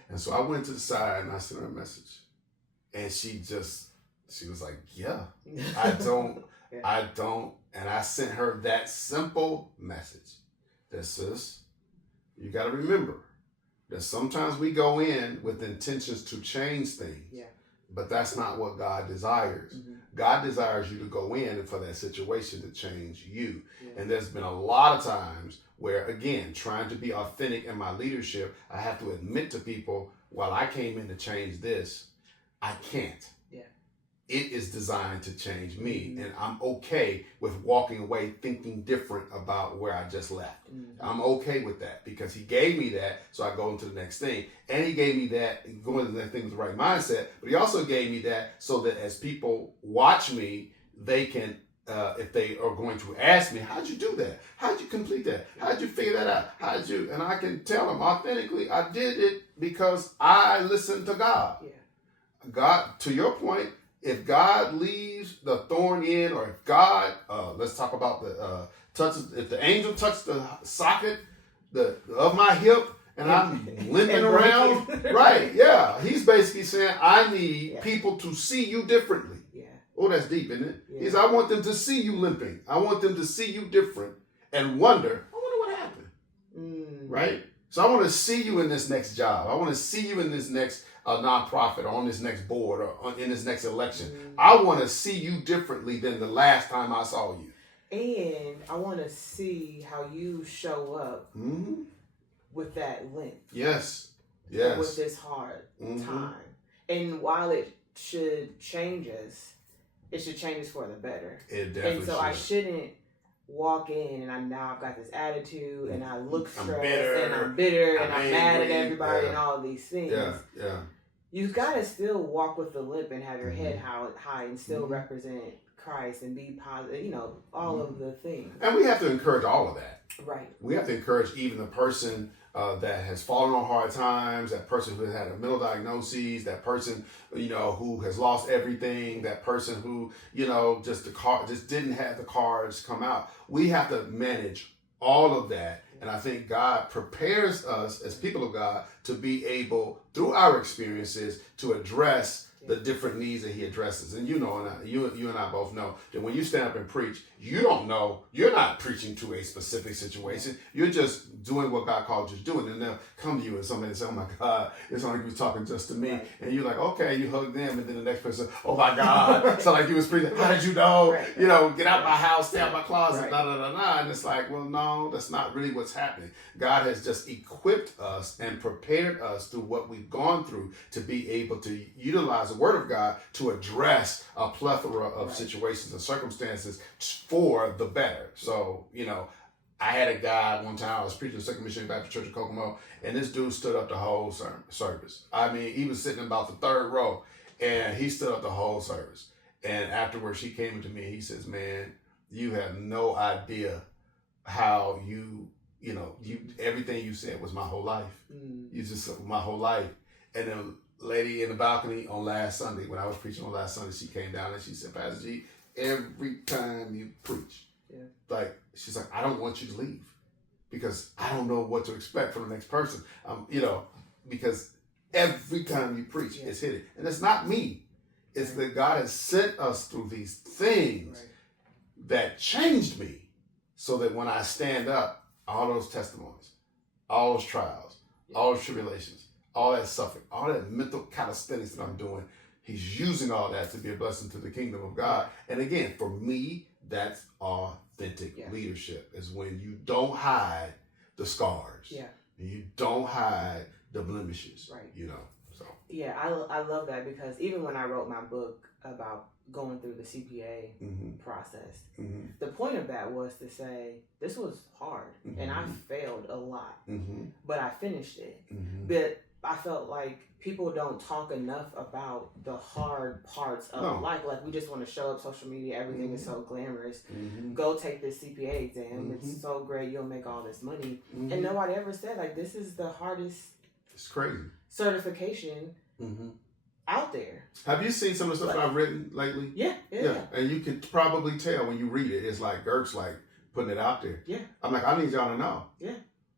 And so I went to the side and I sent her a message. And she just She was like, yeah, I don't. Yeah. I don't. And I sent her that simple message that, sis, you got to remember that sometimes we go in with intentions to change things. Yeah. But that's not what God desires. Mm-hmm. God desires you to go in for that situation to change you. Yeah. And there's been a lot of times where, again, trying to be authentic in my leadership, I have to admit to people, while I came in to change this, I can't. Yeah. It is designed to change me. Mm-hmm. And I'm okay with walking away thinking different about where I just left. Mm-hmm. I'm okay with that because he gave me that, so I go into the next thing. And he gave me that, going to the next thing with the right mindset, but he also gave me that so that as people watch me, they can, if they are going to ask me, how'd you do that? How'd you complete that? How'd you figure that out? How'd you, and I can tell them authentically, I did it because I listened to God. Yeah. God, to your point, if God leaves the thorn in, or if God, let's talk about the touches. If the angel touched the socket of my hip and I'm limping around, right? Yeah, he's basically saying, I need people to see you differently. Yeah. Oh, that's deep, isn't it? Yeah. He's, I want them to see you limping. I want them to see you different and wonder, I wonder what happened, right? So I want to see you in this next job. I want to see you in this next nonprofit, or on this next board, or in this next election. I want to see you differently than the last time I saw you. And I want to see how you show up with that limp. Yes. With this hard time. And while it should change us, it should change us for the better. It definitely and so should. I shouldn't walk in and I've got this attitude and I look stressed and I'm bitter and I'm mad at everybody and all these things. Yeah. You've got to still walk with the limp and have your head high and still represent Christ and be positive, all of the things. And we have to encourage all of that. Right. We have to encourage even the person that has fallen on hard times, that person who has had a mental diagnosis, that person, who has lost everything, that person who, just didn't have the cards come out. We have to manage all of that. And I think God prepares us as people of God to be able, through our experiences, to address the different needs that he addresses. And you and I both know that when you stand up and preach, you don't know, you're not preaching to a specific situation. You're just doing what God called you to do. And then they'll come to you and somebody say, oh my God, it's like he was talking just to me. Right. And you're like, okay, you hug them. And then the next person, oh my God, it's like you was preaching. How did you know? Right. Get out my house, stay out my closet, And it's like, well, no, that's not really what's happening. God has just equipped us and prepared us through what we've gone through to be able to utilize the Word of God to address a plethora of situations and circumstances for the better. So, I had a guy one time, I was preaching at Second Missionary Baptist Church of Kokomo, and this dude stood up the whole service. I mean, he was sitting about the third row, and he stood up the whole service. And afterwards, he came to me, he says, man, you have no idea how everything you said was my whole life. You just, my whole life. And then lady in the balcony on last Sunday, when I was preaching on last Sunday, she came down and she said, Pastor G, every time you preach, she's like, I don't want you to leave because I don't know what to expect from the next person. Because every time you preach, it's hitting. And it's not me. It's that God has sent us through these things that changed me so that when I stand up, all those testimonies, all those trials, all those tribulations, all that suffering, all that mental calisthenics that I'm doing, he's using all that to be a blessing to the kingdom of God. And again, for me, that's authentic leadership, is when you don't hide the scars. Yeah. You don't hide the blemishes. Right. So. Yeah, I love that because even when I wrote my book about going through the CPA process, the point of that was to say, this was hard and I failed a lot, but I finished it. But I felt like people don't talk enough about the hard parts of life. Like, we just want to show up social media. Everything is so glamorous. Go take this CPA exam. It's so great. You'll make all this money. And nobody ever said, like, this is the hardest certification out there. Have you seen some of the stuff I've written lately? Yeah. And you can probably tell when you read it, it's like Gert's like putting it out there. Yeah. I'm like, I need y'all to know. Yeah.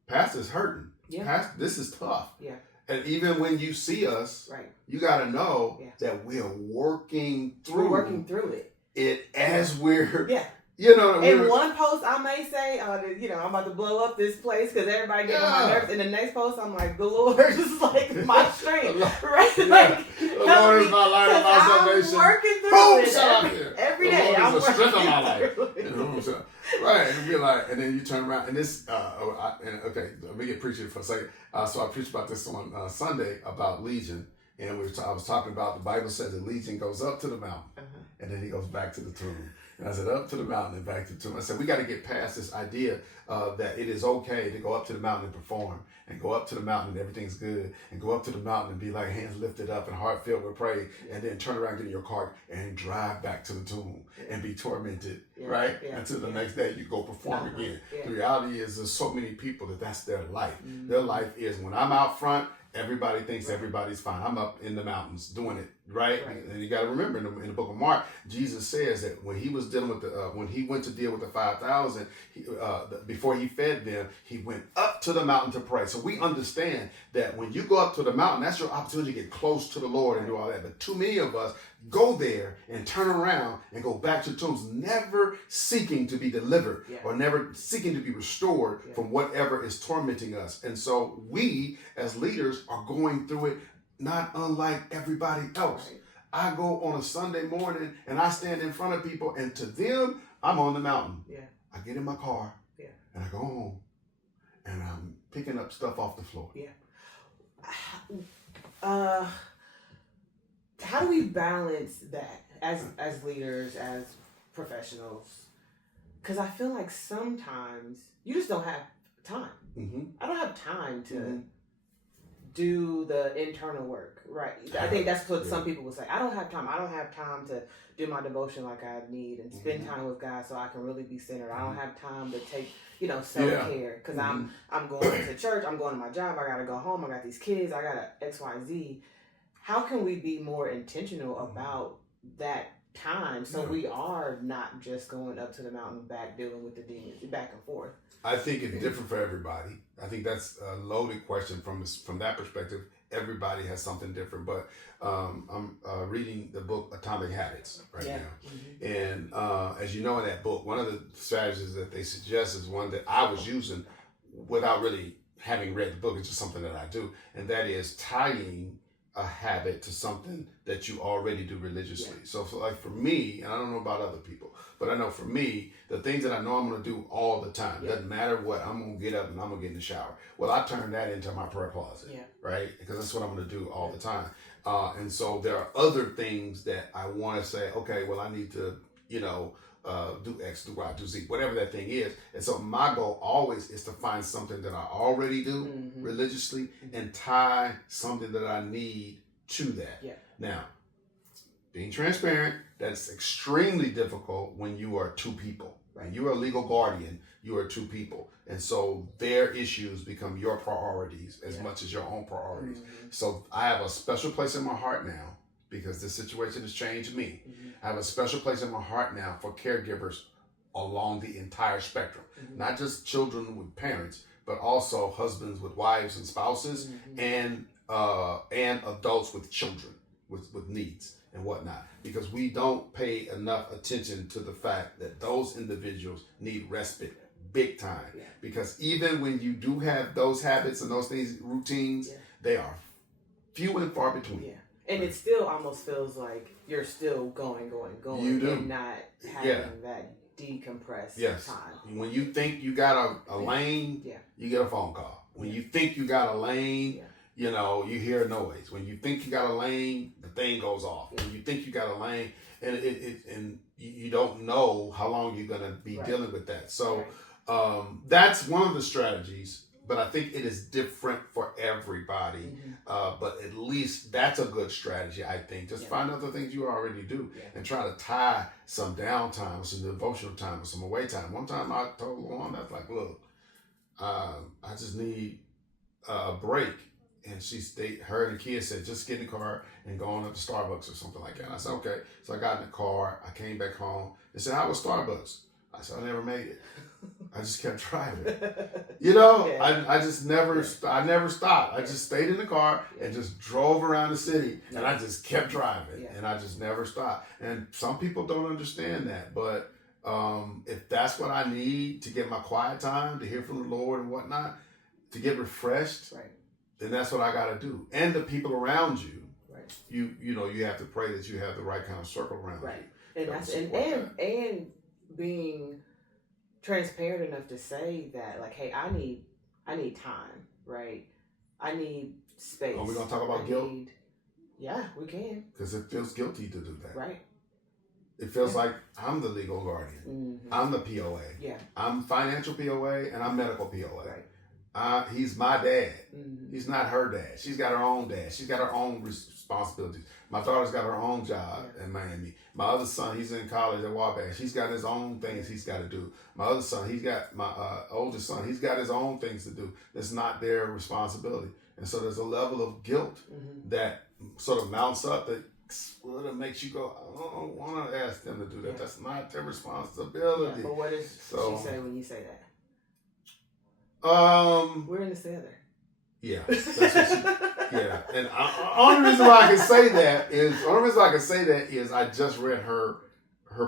Pastor's hurting. Yeah. Pastor, this is tough. Yeah. And even when you see us, Right. you got to know Yeah. that we're working through We're working through it as we're, Yeah. you know, In one post, I may say, you know, I'm about to blow up this place because everybody getting on my nerves. In the next post, I'm like, the Lord is like my strength, right? Yeah. Like, The Lord is my light and my salvation. I'm working through Boom, it every day. The I'm Lord is the strength of my working life. through it. Right, and be like, and then you turn around, and this, okay, let me get preaching for a second. So I preached about this on Sunday about Legion, and I was talking about the Bible says that Legion goes up to the mountain, and then he goes back to the tomb. And I said, up to the mountain and back to the tomb. I said, we got to get past this idea that it is okay to go up to the mountain and perform, and go up to the mountain and everything's good, and go up to the mountain and be like hands lifted up and heart filled with praise, and then turn around, get in your car, and drive back to the tomb and be tormented, right? Until the next day you go perform again. The reality is there's so many people that's their life. Their life is when I'm out front, everybody thinks everybody's fine. I'm up in the mountains doing it, right? And you got to remember in the book of Mark, Jesus says that when he was dealing with when he went to deal with the 5,000, before he fed them, he went up to the mountain to pray. So we understand that when you go up to the mountain, that's your opportunity to get close to the Lord and do all that. But too many of us go there and turn around and go back to the tombs, never seeking to be delivered or never seeking to be restored from whatever is tormenting us. And so we, as leaders, are going through it not unlike everybody else. I go on a Sunday morning and I stand in front of people, and to them, I'm on the mountain. I get in my car and I go home and I'm picking up stuff off the floor. How do we balance that as leaders, as professionals? Because I feel like sometimes you just don't have time. I don't have time to do the internal work, right? I think that's what some people would say. I don't have time. I don't have time to do my devotion like I need and spend time with God so I can really be centered. I don't have time to take, self-care because I'm going to church. I'm going to my job. I got to go home. I got these kids. I got to X, Y, Z. How can we be more intentional about that time so we are not just going up to the mountain back, dealing with the demons back and forth? I think it's different for everybody. I think that's a loaded question from that perspective. Everybody has something different, but I'm reading the book Atomic Habits right now. And as you know, in that book, one of the strategies that they suggest is one that I was using without really having read the book. It's just something that I do, and that is tying a habit to something that you already do religiously. So like for me, and I don't know about other people, but I know for me, the things that I know I'm going to do all the time, doesn't matter what, I'm going to get up and I'm going to get in the shower. Well, I turn that into my prayer closet, right? Because that's what I'm going to do all the time. And so there are other things that I want to say, okay, well, I need to, do X, do Y, do Z, whatever that thing is. And so my goal always is to find something that I already do religiously and tie something that I need to that. Now, being transparent, that's extremely difficult when you are two people. When you are a legal guardian, you are two people. And so their issues become your priorities as much as your own priorities. So I have a special place in my heart now because this situation has changed me. I have a special place in my heart now for caregivers along the entire spectrum, not just children with parents, but also husbands with wives and spouses, and adults with children with needs and whatnot, because we don't pay enough attention to the fact that those individuals need respite big time. Because even when you do have those habits and those things, routines, they are few and far between. And it still almost feels like you're still going, you do. And not having that decompressed time. When you think you got a lane, you get a phone call. When you think you got a lane, you hear a noise. When you think you got a lane, the thing goes off. When you think you got a lane, and and you don't know how long you're gonna be dealing with that. So that's one of the strategies. But I think it is different for everybody. But at least that's a good strategy, I think. Just find other things you already do and try to tie some downtime, or some devotional time, or some away time. One time I told Luan, I was like, look, I just need a break. And her and the kids said, just get in the car and go on up to Starbucks or something like that. I said, okay. So I got in the car. I came back home. They said, how was Starbucks? I said, I never made it. I just kept driving. You know, Yeah. I just never, I never stopped. I Yeah. just stayed in the car Yeah. and just drove around the city, Yeah. and I just kept driving, Yeah. and I just never stopped. And some people don't understand that, but if that's what I need to get my quiet time, to hear from the Lord and whatnot, to get refreshed, Right. then that's what I got to do. And the people around you, Right. you know, you have to pray that you have the right kind of circle around Right. you. And that's and being transparent enough to say that, like, hey, I need time, right? I need space. Are we gonna talk about guilt? Yeah, we can. Because it feels guilty to do that. Right. It feels like I'm the legal guardian. Mm-hmm. I'm the POA. Yeah. I'm financial POA and I'm medical POA. Right. He's my dad. Mm-hmm. He's not her dad. She's got her own dad. She's got her own responsibilities. My daughter's got her own job in Miami. My other son, he's in college at Wabash. He's got his own things he's got to do. My other son, he's got my oldest son. He's got his own things to do. That's not their responsibility. And so there's a level of guilt that sort of mounts up that sort of makes you go, I don't want to ask them to do that. Yeah. That's not their responsibility. Yeah, but what does she say when you say that? We're in this together. Yeah, that's what she, yeah. And only reason why I can say that is I just read her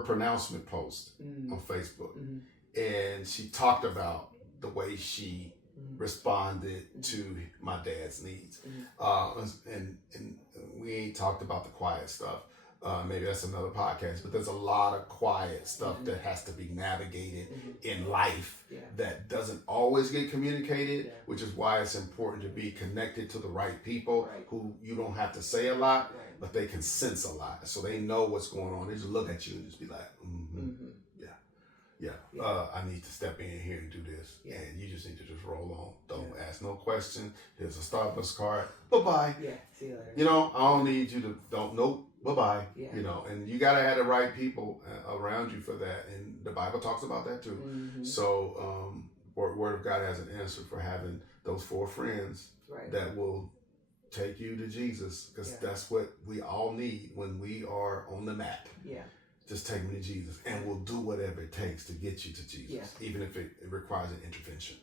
pronouncement post on Facebook, and she talked about the way she responded to my dad's needs, and we ain't talked about the quiet stuff. Maybe that's another podcast, but there's a lot of quiet stuff that has to be navigated in life that doesn't always get communicated, which is why it's important to be connected to the right people who you don't have to say a lot, but they can sense a lot. So they know what's going on. They just look at you and just be like, I need to step in here and do this. And you just need to just roll on. Don't ask no question. Here's a Starbucks card. Bye-bye. Yeah, see you later. You know, I don't need you to, nope. Bye-bye. Yeah. You know, and you got to have the right people around you for that. And the Bible talks about that too. So, Word of God has an answer for having those 4 friends that will take you to Jesus, because that's what we all need when we are on the map. Yeah. Just take me to Jesus, and we'll do whatever it takes to get you to Jesus, even if it requires an intervention.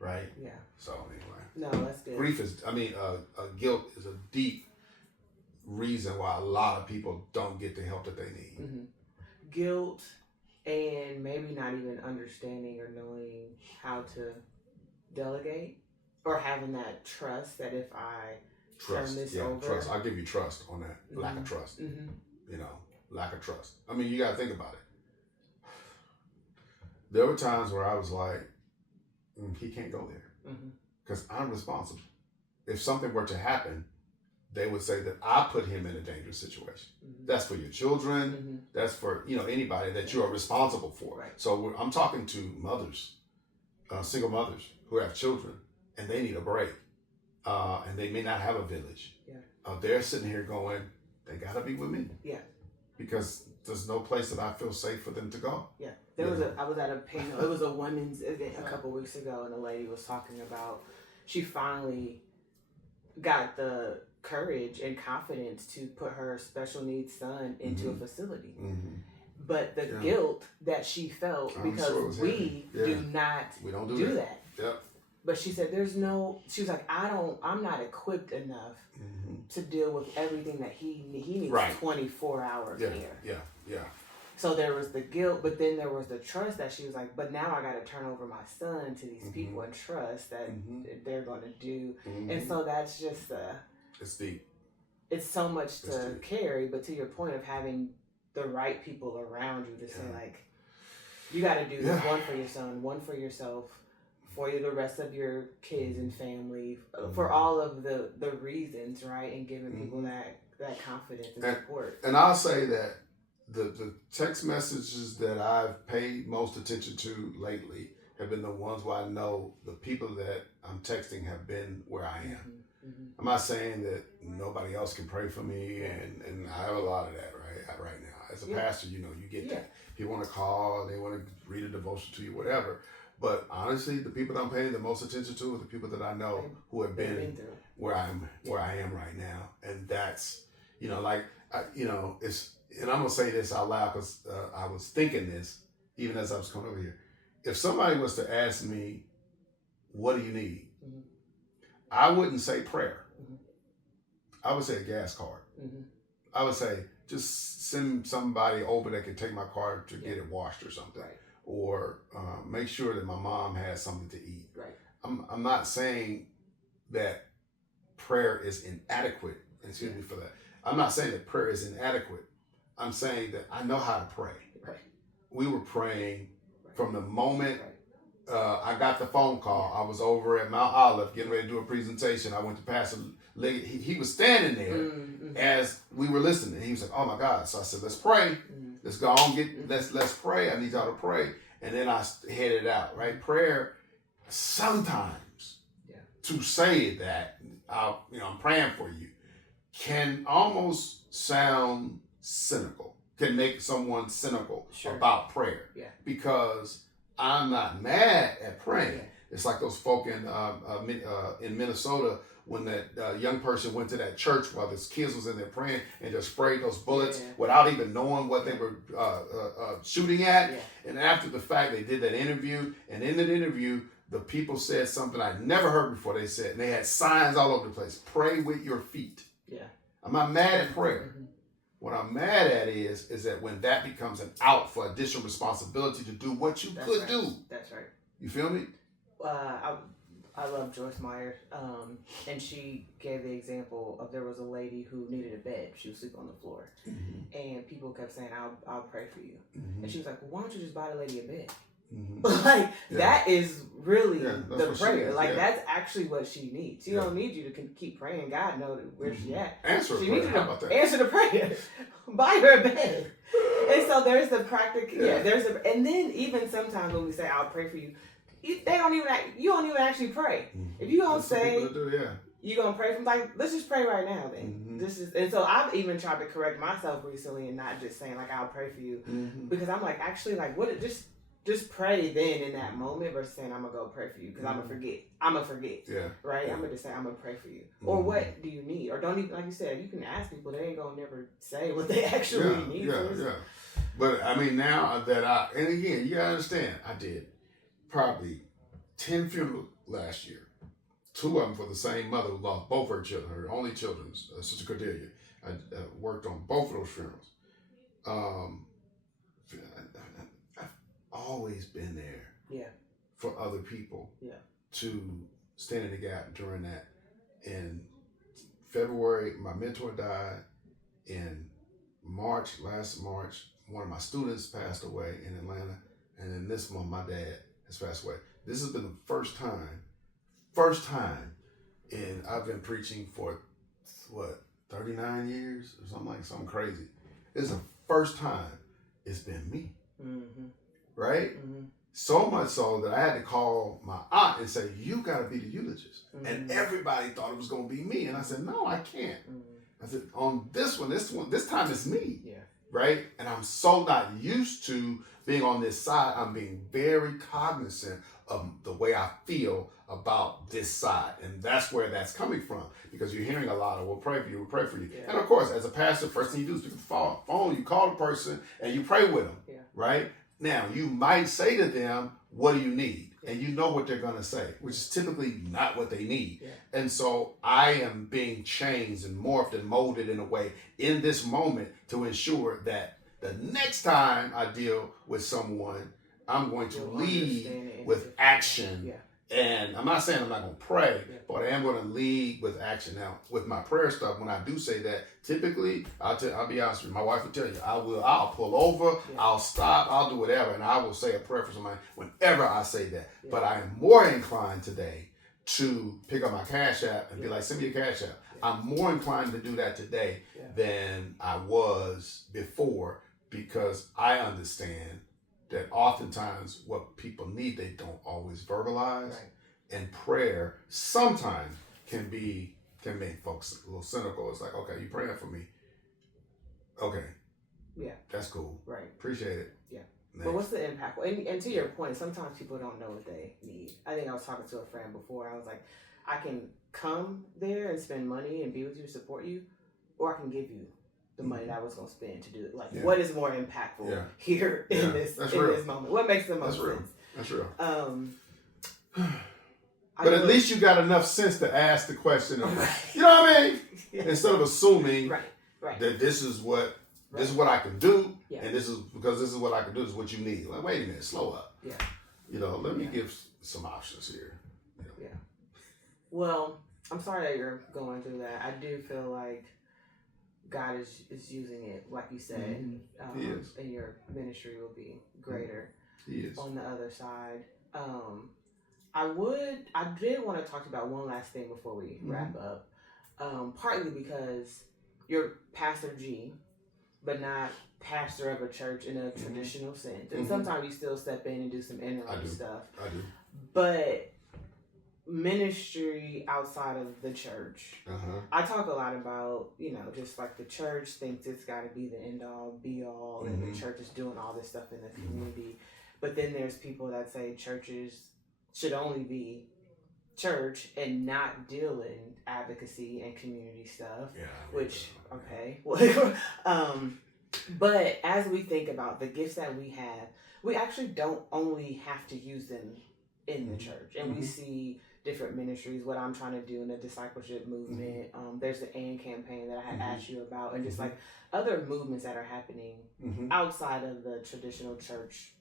Right? Yeah. So anyway. No, that's good. Guilt is a deep reason why a lot of people don't get the help that they need. Guilt, and maybe not even understanding or knowing how to delegate, or having that trust that if I turn this over. Trust. I'll give you trust on that. Lack of trust. You know, lack of trust. I mean, you got to think about it. There were times where I was like, he can't go there because I'm responsible. If something were to happen, they would say that I put him in a dangerous situation. That's for your children. That's for, anybody that you are responsible for. So I'm talking to mothers, single mothers who have children, and they need a break. And they may not have a village. They're sitting here going, they got to be with me. Yeah. Because there's no place that I feel safe for them to go. Yeah. I was at a panel. It was a women's event a couple of weeks ago, and a lady was talking about she finally got the courage and confidence to put her special needs son into a facility. But the guilt that she felt because we don't do that. Yep. But she said she was like, I'm not equipped enough to deal with everything that he needs 24 hours here. Yeah. So there was the guilt, but then there was the trust that she was like, but now I got to turn over my son to these people and trust that they're going to do. And so that's just it's deep. It's so much to carry, but to your point of having the right people around you to say, like, you got to do this, one for your son, one for yourself, for the rest of your kids and family, for all of the reasons, right? And giving people that confidence and support. And I'll say that the text messages that I've paid most attention to lately have been the ones where I know the people that I'm texting have been where I am. I'm not saying that nobody else can pray for me, and I have a lot of that right now. As a pastor, you get that. People want to call, they want to read a devotion to you, whatever. But honestly, the people that I'm paying the most attention to are the people that I know who have been where I am right now, and that's it's. And I'm gonna say this out loud because I was thinking this even as I was coming over here. if somebody was to ask me, what do you need? Mm-hmm. I wouldn't say prayer. Mm-hmm. I would say a gas card. Mm-hmm. I would say just send somebody over that can take my car to get it washed or something. Right. Or make sure that my mom has something to eat. Right. I'm not saying that prayer is inadequate. Excuse me for that. I'm not saying that prayer is inadequate. I'm saying that I know how to pray. Right. We were praying from the moment I got the phone call. Yeah. I was over at Mount Olive getting ready to do a presentation. I went to Pastor Leggett. He was standing there mm-hmm. as we were listening. He was like, "Oh my God!" So I said, "Let's pray. Mm-hmm. Let's go on. Let's pray. I need y'all to pray." And then I headed out. Right, prayer. Sometimes to say that I'm praying for you can almost sound cynical. Can make someone cynical about prayer. Yeah. Because I'm not mad at praying. Yeah. It's like those folk in Minnesota when that young person went to that church while his kids was in there praying and just sprayed those bullets without even knowing what they were shooting at. Yeah. And after the fact, they did that interview. And in that interview, the people said something I never heard before. They said, and they had signs all over the place, pray with your feet. Yeah. I'm not mad at prayer. Mm-hmm. What I'm mad at is that when that becomes an out for additional responsibility to do what you could do. That's right. You feel me? I love Joyce Meyer, and she gave the example of there was a lady who needed a bed. She was sleeping on the floor, mm-hmm. and people kept saying, "I'll pray for you," mm-hmm. and she was like, "Well, why don't you just buy the lady a bed?" Mm-hmm. That is really the prayer. That's actually what she needs. She don't need you to keep praying. God knows where mm-hmm. she at. Answer she needs you to answer the prayer. Buy her a bed. And so there's the practical. And then even sometimes when we say I'll pray for you, you don't even actually pray. Mm-hmm. If you don't say you're gonna pray from let's just pray right now then. Mm-hmm. And so I've even tried to correct myself recently and not just saying I'll pray for you mm-hmm. because I'm actually what just pray then in that moment versus saying I'm gonna go pray for you because mm-hmm. I'm gonna forget. Yeah. Right? Yeah. I'm gonna just say I'm gonna pray for you. Mm-hmm. Or what do you need? Or don't even, like you said, you can ask people, they ain't gonna never say what they actually need. Yeah. But I mean now that and again, you gotta understand, I did probably 10 funerals last year. 2 of them for the same mother who lost both her children, her only children, Sister Cordelia. I worked on both of those funerals. Always been there for other people to stand in the gap during that. In February, my mentor died. In last March, one of my students passed away in Atlanta. And in this month, my dad has passed away. This has been the first time, and I've been preaching for 39 years or something crazy. This is the first time it's been me. Mm-hmm. Right? Mm-hmm. So much so that I had to call my aunt and say, you got to be the eulogist. Mm-hmm. And everybody thought it was going to be me. And I said, no, I can't. Mm-hmm. I said, on this time it's me. Yeah. Right? And I'm so not used to being on this side. I'm being very cognizant of the way I feel about this side. And that's where that's coming from. Because you're hearing a lot of, we'll pray for you. Yeah. And of course, as a pastor, first thing you do is pick up the phone, you call the person, and you pray with them. Yeah. Right? Now, you might say to them, what do you need? Yeah. And you know what they're going to say, which is typically not what they need. Yeah. And so I am being changed and morphed and molded in a way in this moment to ensure that the next time I deal with someone, I'm going to lead with action. Yeah. And I'm not saying I'm not going to pray, but I am going to lead with action. Now, with my prayer stuff, when I do say that, typically, I'll be honest with you, my wife will tell you, I'll pull over, I'll stop, I'll do whatever, and I will say a prayer for somebody whenever I say that. Yeah. But I am more inclined today to pick up my Cash App and be like, send me your Cash App. Yeah. I'm more inclined to do that today than I was before because I understand that oftentimes what people need, they don't always verbalize. Right. And prayer sometimes can make folks a little cynical. It's like, okay, you praying for me. Okay. Yeah. That's cool. Right. Appreciate it. Yeah. Next. But what's the impact? And to your point, sometimes people don't know what they need. I think I was talking to a friend before. I was like, I can come there and spend money and be with you, support you, or I can give you the money that I was going to spend to do it. What is more impactful here in this moment? What makes the most sense? That's real. But at least you got enough sense to ask the question of, you know what I mean? Instead of assuming that this is what I can do, and this is what I can do, this is what you need. Like, wait a minute, slow up. Yeah. You know, let me give some options here. You know. Yeah. Well, I'm sorry that you're going through that. I do feel like God is using it, like you said, and your ministry will be greater. He is. On the other side. I did want to talk about one last thing before we wrap up. Partly because you're Pastor G, but not pastor of a church in a traditional sense. And sometimes you still step in and do some interim stuff. I do. But ministry outside of the church. I talk a lot about, just like the church thinks it's got to be the end all be all, and the church is doing all this stuff in the community. But then there's people that say churches should only be church and not deal in advocacy and community stuff. But as we think about the gifts that we have, we actually don't only have to use them in the church. And we see different ministries, what I'm trying to do in the discipleship movement. There's the AND campaign that I had asked you about, and just like other movements that are happening outside of the traditional church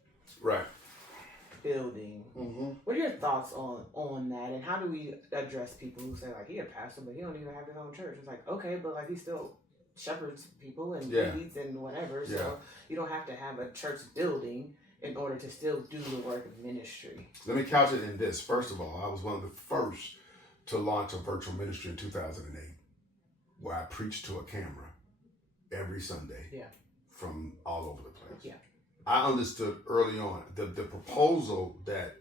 building. What are your thoughts on that, and how do we address people who say like, he a pastor but he don't even have his own church? It's like, okay, but like he still shepherds people and leads and whatever, so you don't have to have a church building in order to still do the work of ministry. Let me couch it in this. First of all, I was one of the first to launch a virtual ministry in 2008, where I preached to a camera every Sunday from all over the place. I understood early on the proposal that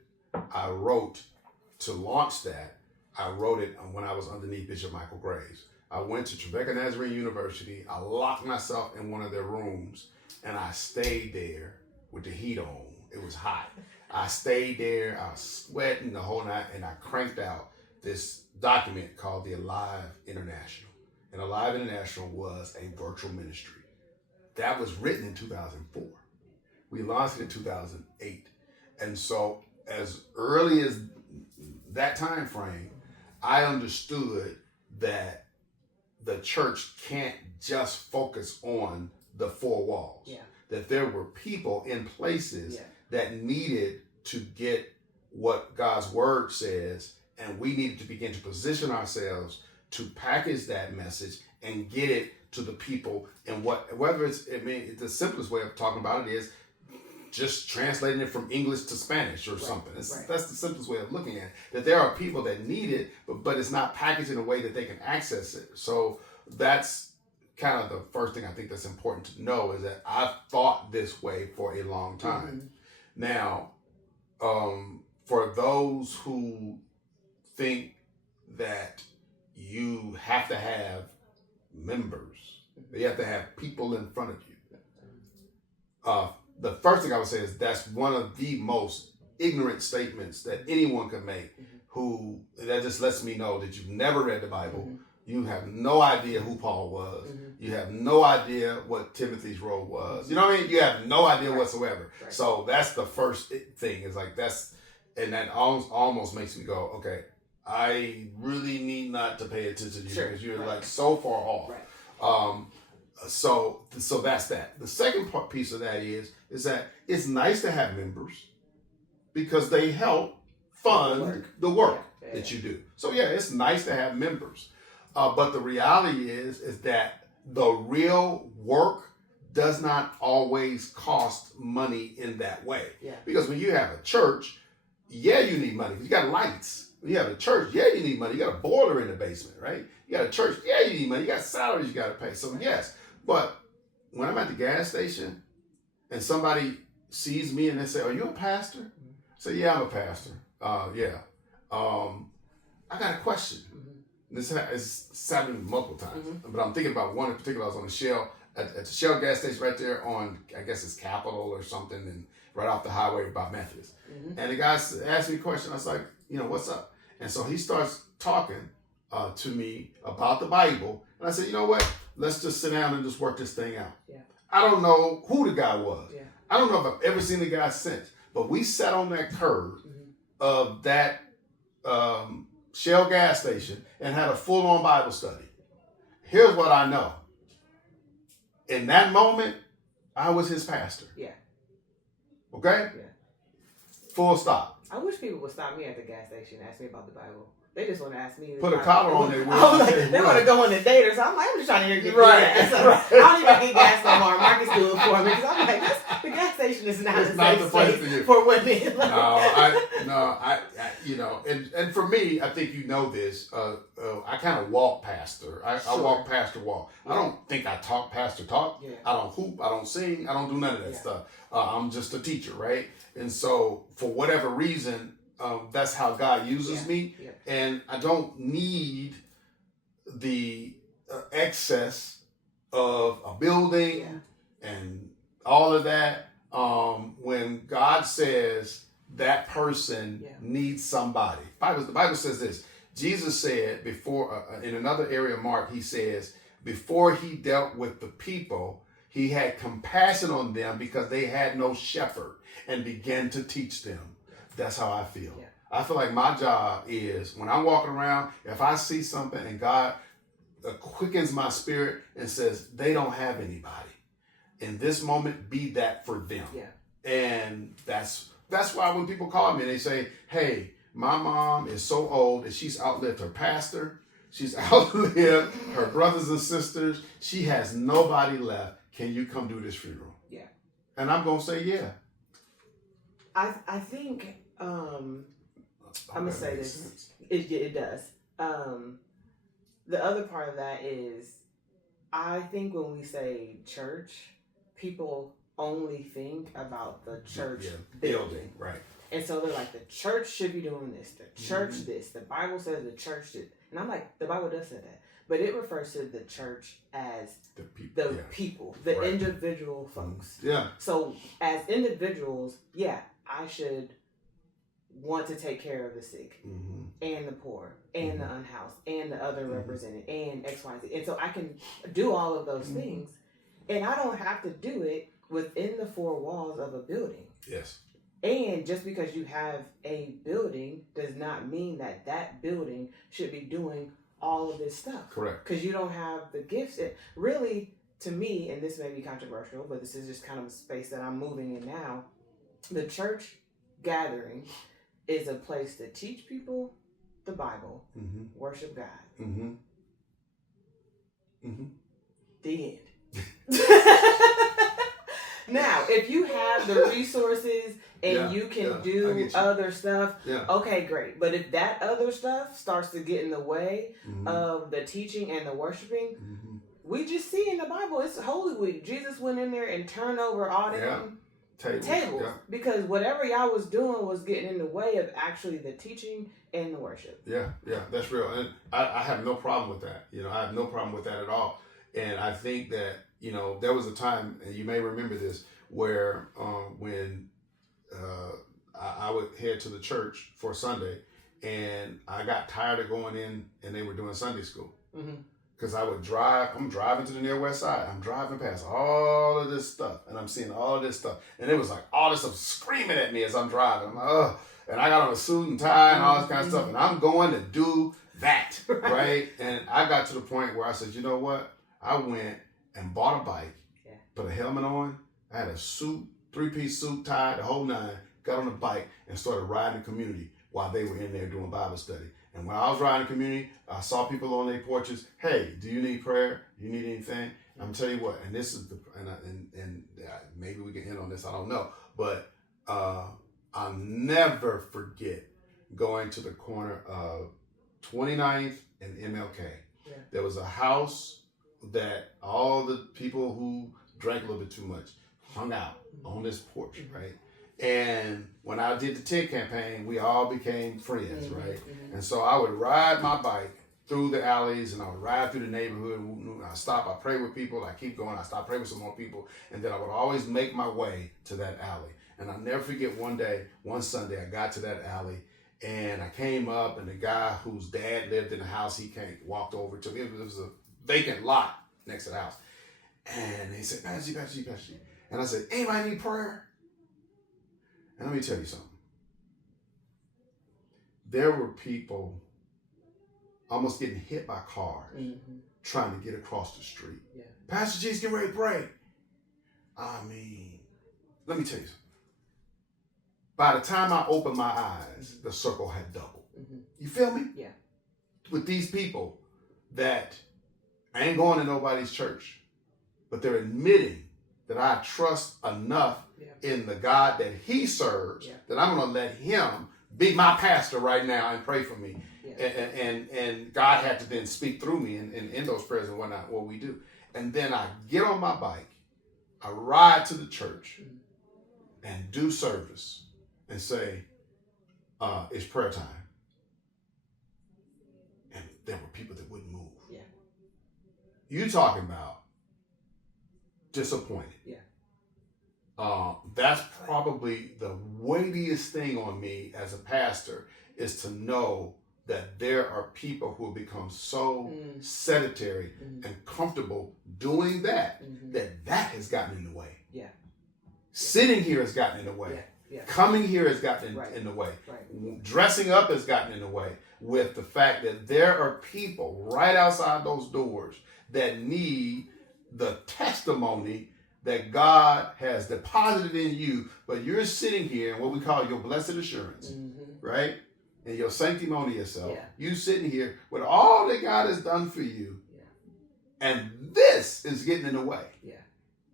I wrote to launch that. I wrote it when I was underneath Bishop Michael Graves. I went to Trevecca Nazarene University. I locked myself in one of their rooms, and I stayed there with the heat on. It was hot. I stayed there. I was sweating the whole night, and I cranked out this document called the Alive International. And Alive International was a virtual ministry. That was written in 2004. We launched it in 2008. And so as early as that time frame, I understood that the church can't just focus on the four walls. That there were people in places that needed to get what God's word says, and we needed to begin to position ourselves to package that message and get it to the people. And whether it's, the simplest way of talking about it is just translating it from English to Spanish or something. That's the simplest way of looking at it. That there are people that need it, but it's not packaged in a way that they can access it. So that's kind of the first thing I think that's important to know, is that I've thought this way for a long time. Now, for those who think that you have to have members, you have to have people in front of you, the first thing I would say is that's one of the most ignorant statements that anyone can make, that just lets me know that you've never read the Bible. You have no idea who Paul was. You have no idea what Timothy's role was. You know what I mean? You have no idea whatsoever. So that's the first thing, is like and that almost makes me go, okay, I really need not to pay attention to you because you're like so far off. So that's that. The second piece of that is that it's nice to have members because they help fund the work that you do. So it's nice to have members. But the reality is that the real work does not always cost money in that way. Because when you have a church, you need money. You got lights. When you have a church, you need money. You got a boiler in the basement, right? You got a church, you need money. You got salaries you got to pay. So yes, but when I'm at the gas station and somebody sees me and they say, "Are you a pastor?" I say, "Yeah, I'm a pastor." I got a question. This has happened multiple times, but I'm thinking about one in particular. I was on the Shell, at the Shell gas station right there on, I guess it's Capitol or something, and right off the highway by Methodist. And the guy asked me a question. I was like, what's up? And so he starts talking to me about the Bible. And I said, you know what? Let's just sit down and just work this thing out. I don't know who the guy was. I don't know if I've ever seen the guy since. But we sat on that curb of that Shell gas station and had a full-on Bible study. Here's what I know. In that moment, I was his pastor. Yeah. Okay? Yeah. Full stop. I wish people would stop me at the gas station and ask me about the Bible. They just want to ask me. Put a collar on their They want to go on a date or something. I'm just trying to hear you. Right. Gas. I don't even get gas no more. Marcus do it for me because I'm like, the gas station is not a safe place for women. And for me, I think you know this. I kind of walk pastor. I walk pastor walk. Yeah. I don't think I talk pastor talk. Yeah. I don't hoop. I don't sing. I don't do none of that stuff. I'm just a teacher, right? And so for whatever reason, that's how God uses me. Yeah. And I don't need the excess of a building and all of that. When God says that person needs somebody. The Bible says this. Jesus said before, in another area of Mark, he says, before he dealt with the people, he had compassion on them because they had no shepherd and began to teach them. That's how I feel. Yeah. I feel like my job is when I'm walking around, if I see something and God quickens my spirit and says they don't have anybody, in this moment, be that for them. Yeah. And that's why when people call me and they say, hey, my mom is so old that she's outlived her pastor, she's outlived her brothers and sisters, she has nobody left. Can you come do this funeral? Yeah. And I'm going to say, yeah. I think, I'm going to say this. It does. The other part of that is, I think when we say church, people only think about the church building. Right. And so they're like, the church should be doing this, the church this, the Bible says the church did. And I'm like, the Bible does say that. But it refers to the church as the people, the individual folks. Yeah. So as individuals, I should want to take care of the sick and the poor and the unhoused and the other represented and X, Y, Z. And so I can do all of those things. And I don't have to do it within the four walls of a building. Yes. And just because you have a building does not mean that that building should be doing all of this stuff. Correct. Because you don't have the gifts. It really, to me, and this may be controversial, but this is just kind of a space that I'm moving in now, the church gathering is a place to teach people the Bible, worship God. The end. Now, if you have the resources and you can do other stuff, okay, great. But if that other stuff starts to get in the way of the teaching and the worshiping, we just see in the Bible, it's Holy Week. Jesus went in there and turned over all them tables because whatever y'all was doing was getting in the way of actually the teaching and the worship. Yeah, that's real. And I have no problem with that. I have no problem with that at all. And I think that, there was a time, and you may remember this, where when I would head to the church for Sunday, and I got tired of going in and they were doing Sunday school. Because I would I'm driving to the near west side. I'm driving past all of this stuff, and I'm seeing all of this stuff. And it was like all this stuff screaming at me as I'm driving. I'm like, ugh. And I got on a suit and tie and all this kind of stuff, and I'm going to do that, right? And I got to the point where I said, you know what? I went and bought a bike, put a helmet on. I had a suit, 3-piece suit, tied, the whole nine, got on a bike and started riding the community while they were in there doing Bible study. And when I was riding the community, I saw people on their porches. Hey, do you need prayer? Do you need anything? I'm gonna tell you what. And this is maybe we can end on this. I don't know, but I'll never forget going to the corner of 29th and MLK. Yeah. There was a house that all the people who drank a little bit too much hung out on this porch, right? And when I did the TIG campaign, we all became friends, right? And so I would ride my bike through the alleys and I would ride through the neighborhood. I stop, I pray with people, I keep going, I stop, pray with some more people. And then I would always make my way to that alley. And I'll never forget one Sunday, I got to that alley and I came up and the guy whose dad lived in the house, walked over to me. It was a vacant lot next to the house. And he said, Pastor. And I said, anybody need prayer? And let me tell you something. There were people almost getting hit by cars trying to get across the street. Yeah. Pastor G's getting ready to pray. I mean, let me tell you something. By the time I opened my eyes, the circle had doubled. You feel me? Yeah. With these people that I ain't going to nobody's church, but they're admitting that I trust enough in the God that he serves that I'm going to let him be my pastor right now and pray for me. Yeah. And God had to then speak through me in those prayers and whatnot, what we do. And then I get on my bike, I ride to the church and do service and say, it's prayer time. And there were people that wouldn't move. Yeah. You talking about disappointed. Yeah. That's probably the weightiest thing on me as a pastor is to know that there are people who have become so sedentary and comfortable doing that has gotten in the way. Yeah. Sitting here has gotten in the way. Yeah. Yeah. Coming here has gotten in the way. Right. Dressing up has gotten in the way with the fact that there are people right outside those doors that need the testimony that God has deposited in you, but you're sitting here in what we call your blessed assurance, right? And your sanctimonious self. Yeah. You sitting here with all that God has done for you, and this is getting in the way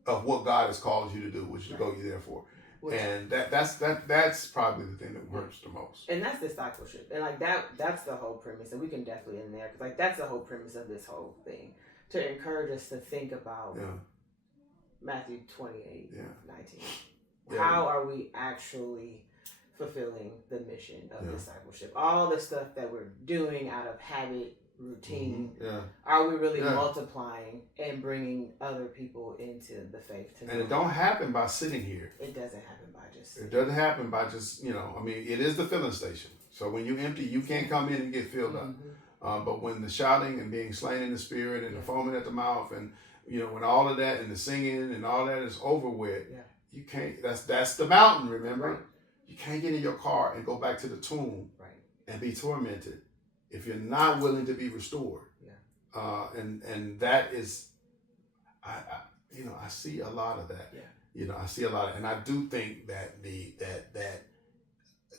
of what God has called you to do, which is to go you there for. And that's probably the thing that hurts the most. And that's discipleship. And like that's the whole premise. And we can definitely end there because like that's the whole premise of this whole thing. To encourage us to think about Matthew 28, 19. Yeah. How are we actually fulfilling the mission of discipleship? All the stuff that we're doing out of habit, routine, are we really multiplying and bringing other people into the faith? And it don't happen by sitting here. It doesn't happen by just sitting. It doesn't happen by just, I mean, it is the filling station. So when you empty, you can't come in and get filled up. But when the shouting and being slain in the spirit and the foaming at the mouth and, when all of that and the singing and all that is over with, you can't, that's the mountain, remember? Right. You can't get in your car and go back to the tomb and be tormented if you're not willing to be restored. Yeah. And that is, I see a lot of that. Yeah. I see a lot of, and I do think that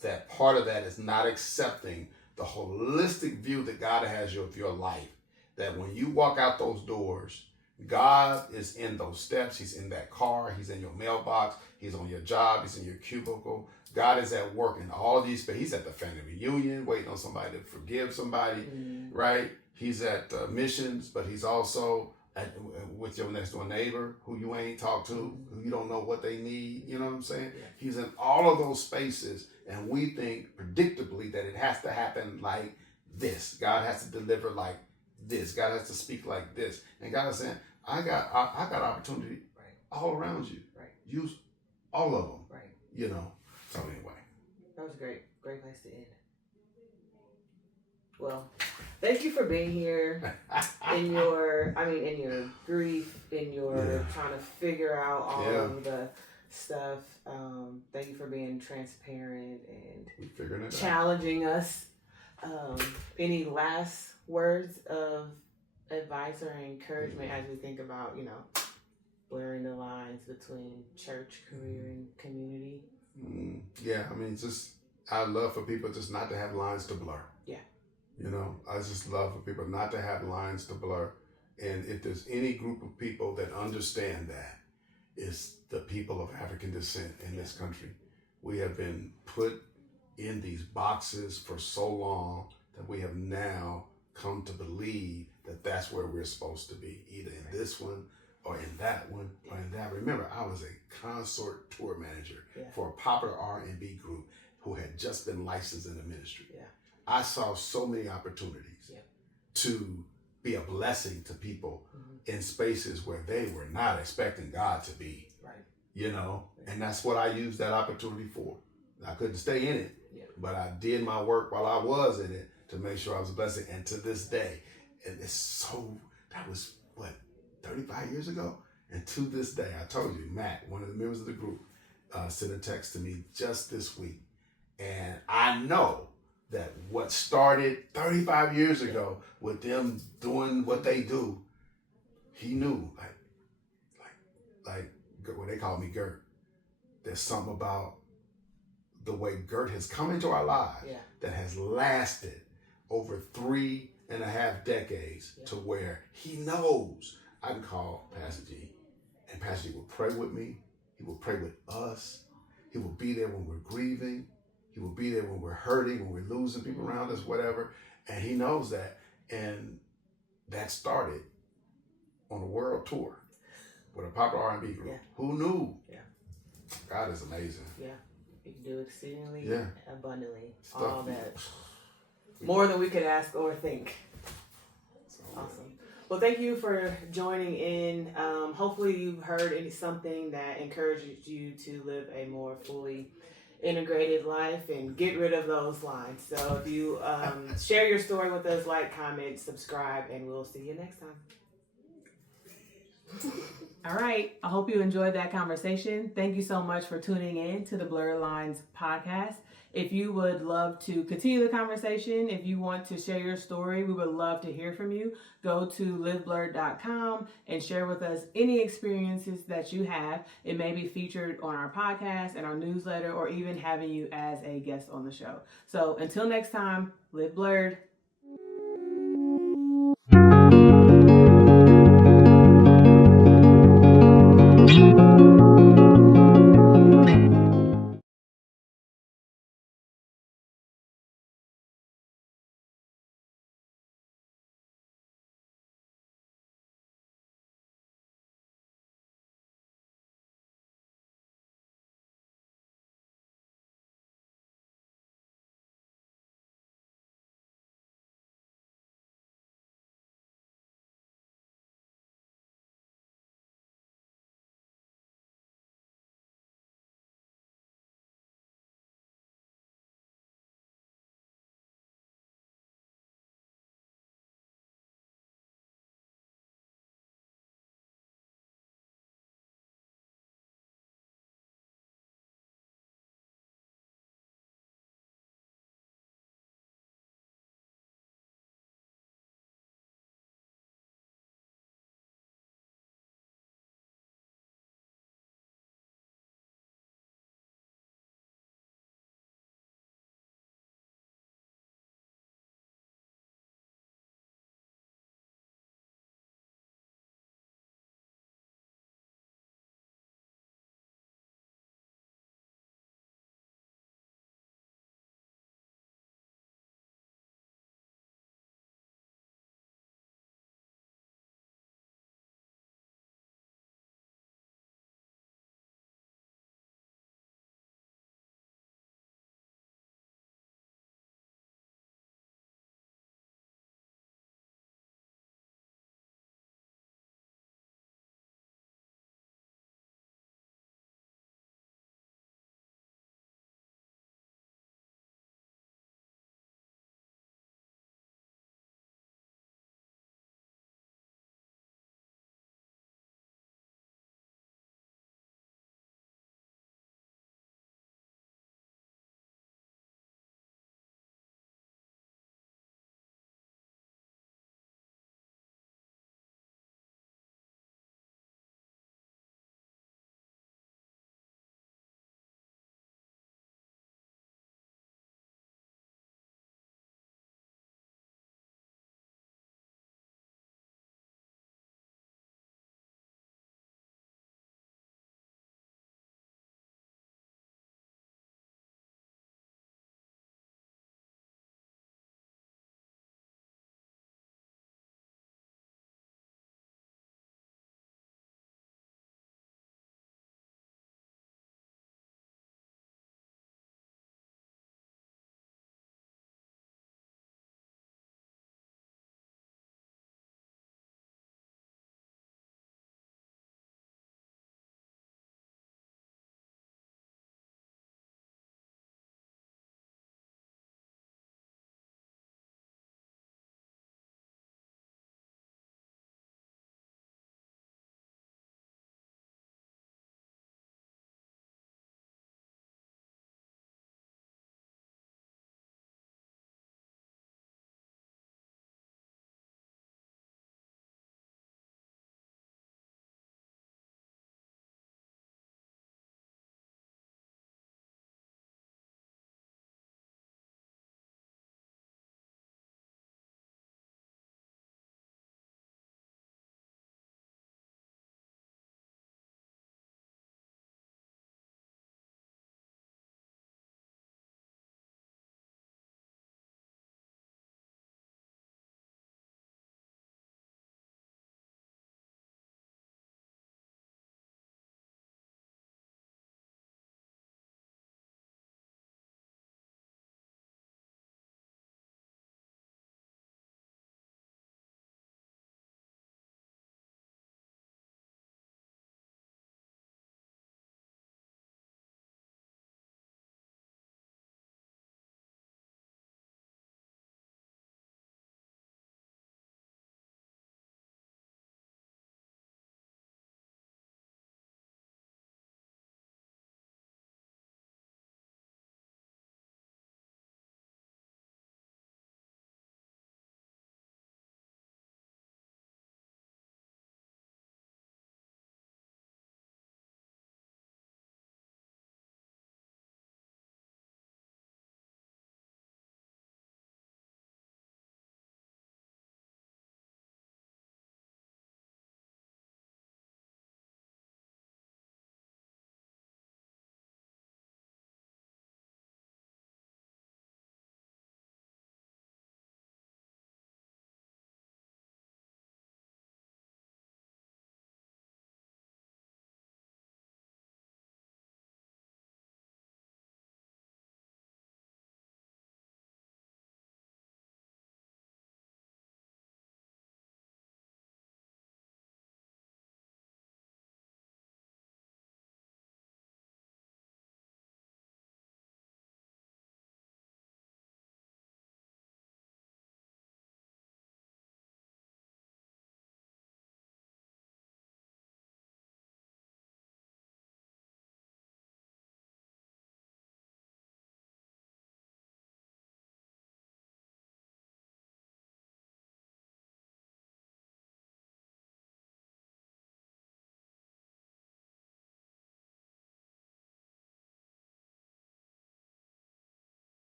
that part of that is not accepting the holistic view that God has of your life. That when you walk out those doors, God is in those steps. He's in that car. He's in your mailbox. He's on your job. He's in your cubicle. God is at work in all of these spaces. He's at the family reunion, waiting on somebody to forgive somebody, right? He's at missions, but he's also with your next door neighbor who you ain't talked to, who you don't know what they need. You know what I'm saying? Yeah. He's in all of those spaces, and we think predictably that it has to happen like this. God has to deliver like this. God has to speak like this. And God is saying, I got opportunity all around you. Right. Use all of them. Right. So anyway. That was a great place to end. Well, thank you for being here in your grief, in your trying to figure out all of the stuff. Thank you for being transparent and challenging us. Any last words of advice or encouragement as we think about, blurring the lines between church, career, and community? I'd love for people just not to have lines to blur. Yeah. I just love for people not to have lines to blur. And if there's any group of people that understand that, it's the people of African descent in this country. We have been put in these boxes for so long that we have now come to believe that that's where we're supposed to be, either in this one or in that one or in that. Remember, I was a consort tour manager for a popular R&B group who had just been licensed in the ministry. Yeah. I saw so many opportunities to be a blessing to people in spaces where they were not expecting God to be, and that's what I used that opportunity for. I couldn't stay in it, but I did my work while I was in it to make sure I was a blessing. And to this day, and that was 35 years ago? And to this day, I told you, Matt, one of the members of the group, sent a text to me just this week. And I know that what started 35 years ago with them doing what they do, he knew, like what they call me Gert. There's something about the way Gert has come into our lives that has lasted over 3.5 decades to where he knows I can call Pastor G, and Pastor G will pray with me. He will pray with us. He will be there when we're grieving. He will be there when we're hurting, when we're losing people around us, whatever. And he knows that. And that started on a world tour with a popular R&B group. Yeah. Who knew? Yeah. God is amazing. Yeah. You can do exceedingly abundantly. Stuff. All that. More than we could ask or think. Awesome. Well, thank you for joining in. Hopefully you've heard something that encourages you to live a more fully integrated life and get rid of those lines. So if you share your story with us, like, comment, subscribe, and we'll see you next time. All right. I hope you enjoyed that conversation. Thank you so much for tuning in to the Blurred Lines podcast. If you would love to continue the conversation, if you want to share your story, we would love to hear from you. Go to liveblurred.com and share with us any experiences that you have. It may be featured on our podcast and our newsletter, or even having you as a guest on the show. So until next time, live blurred.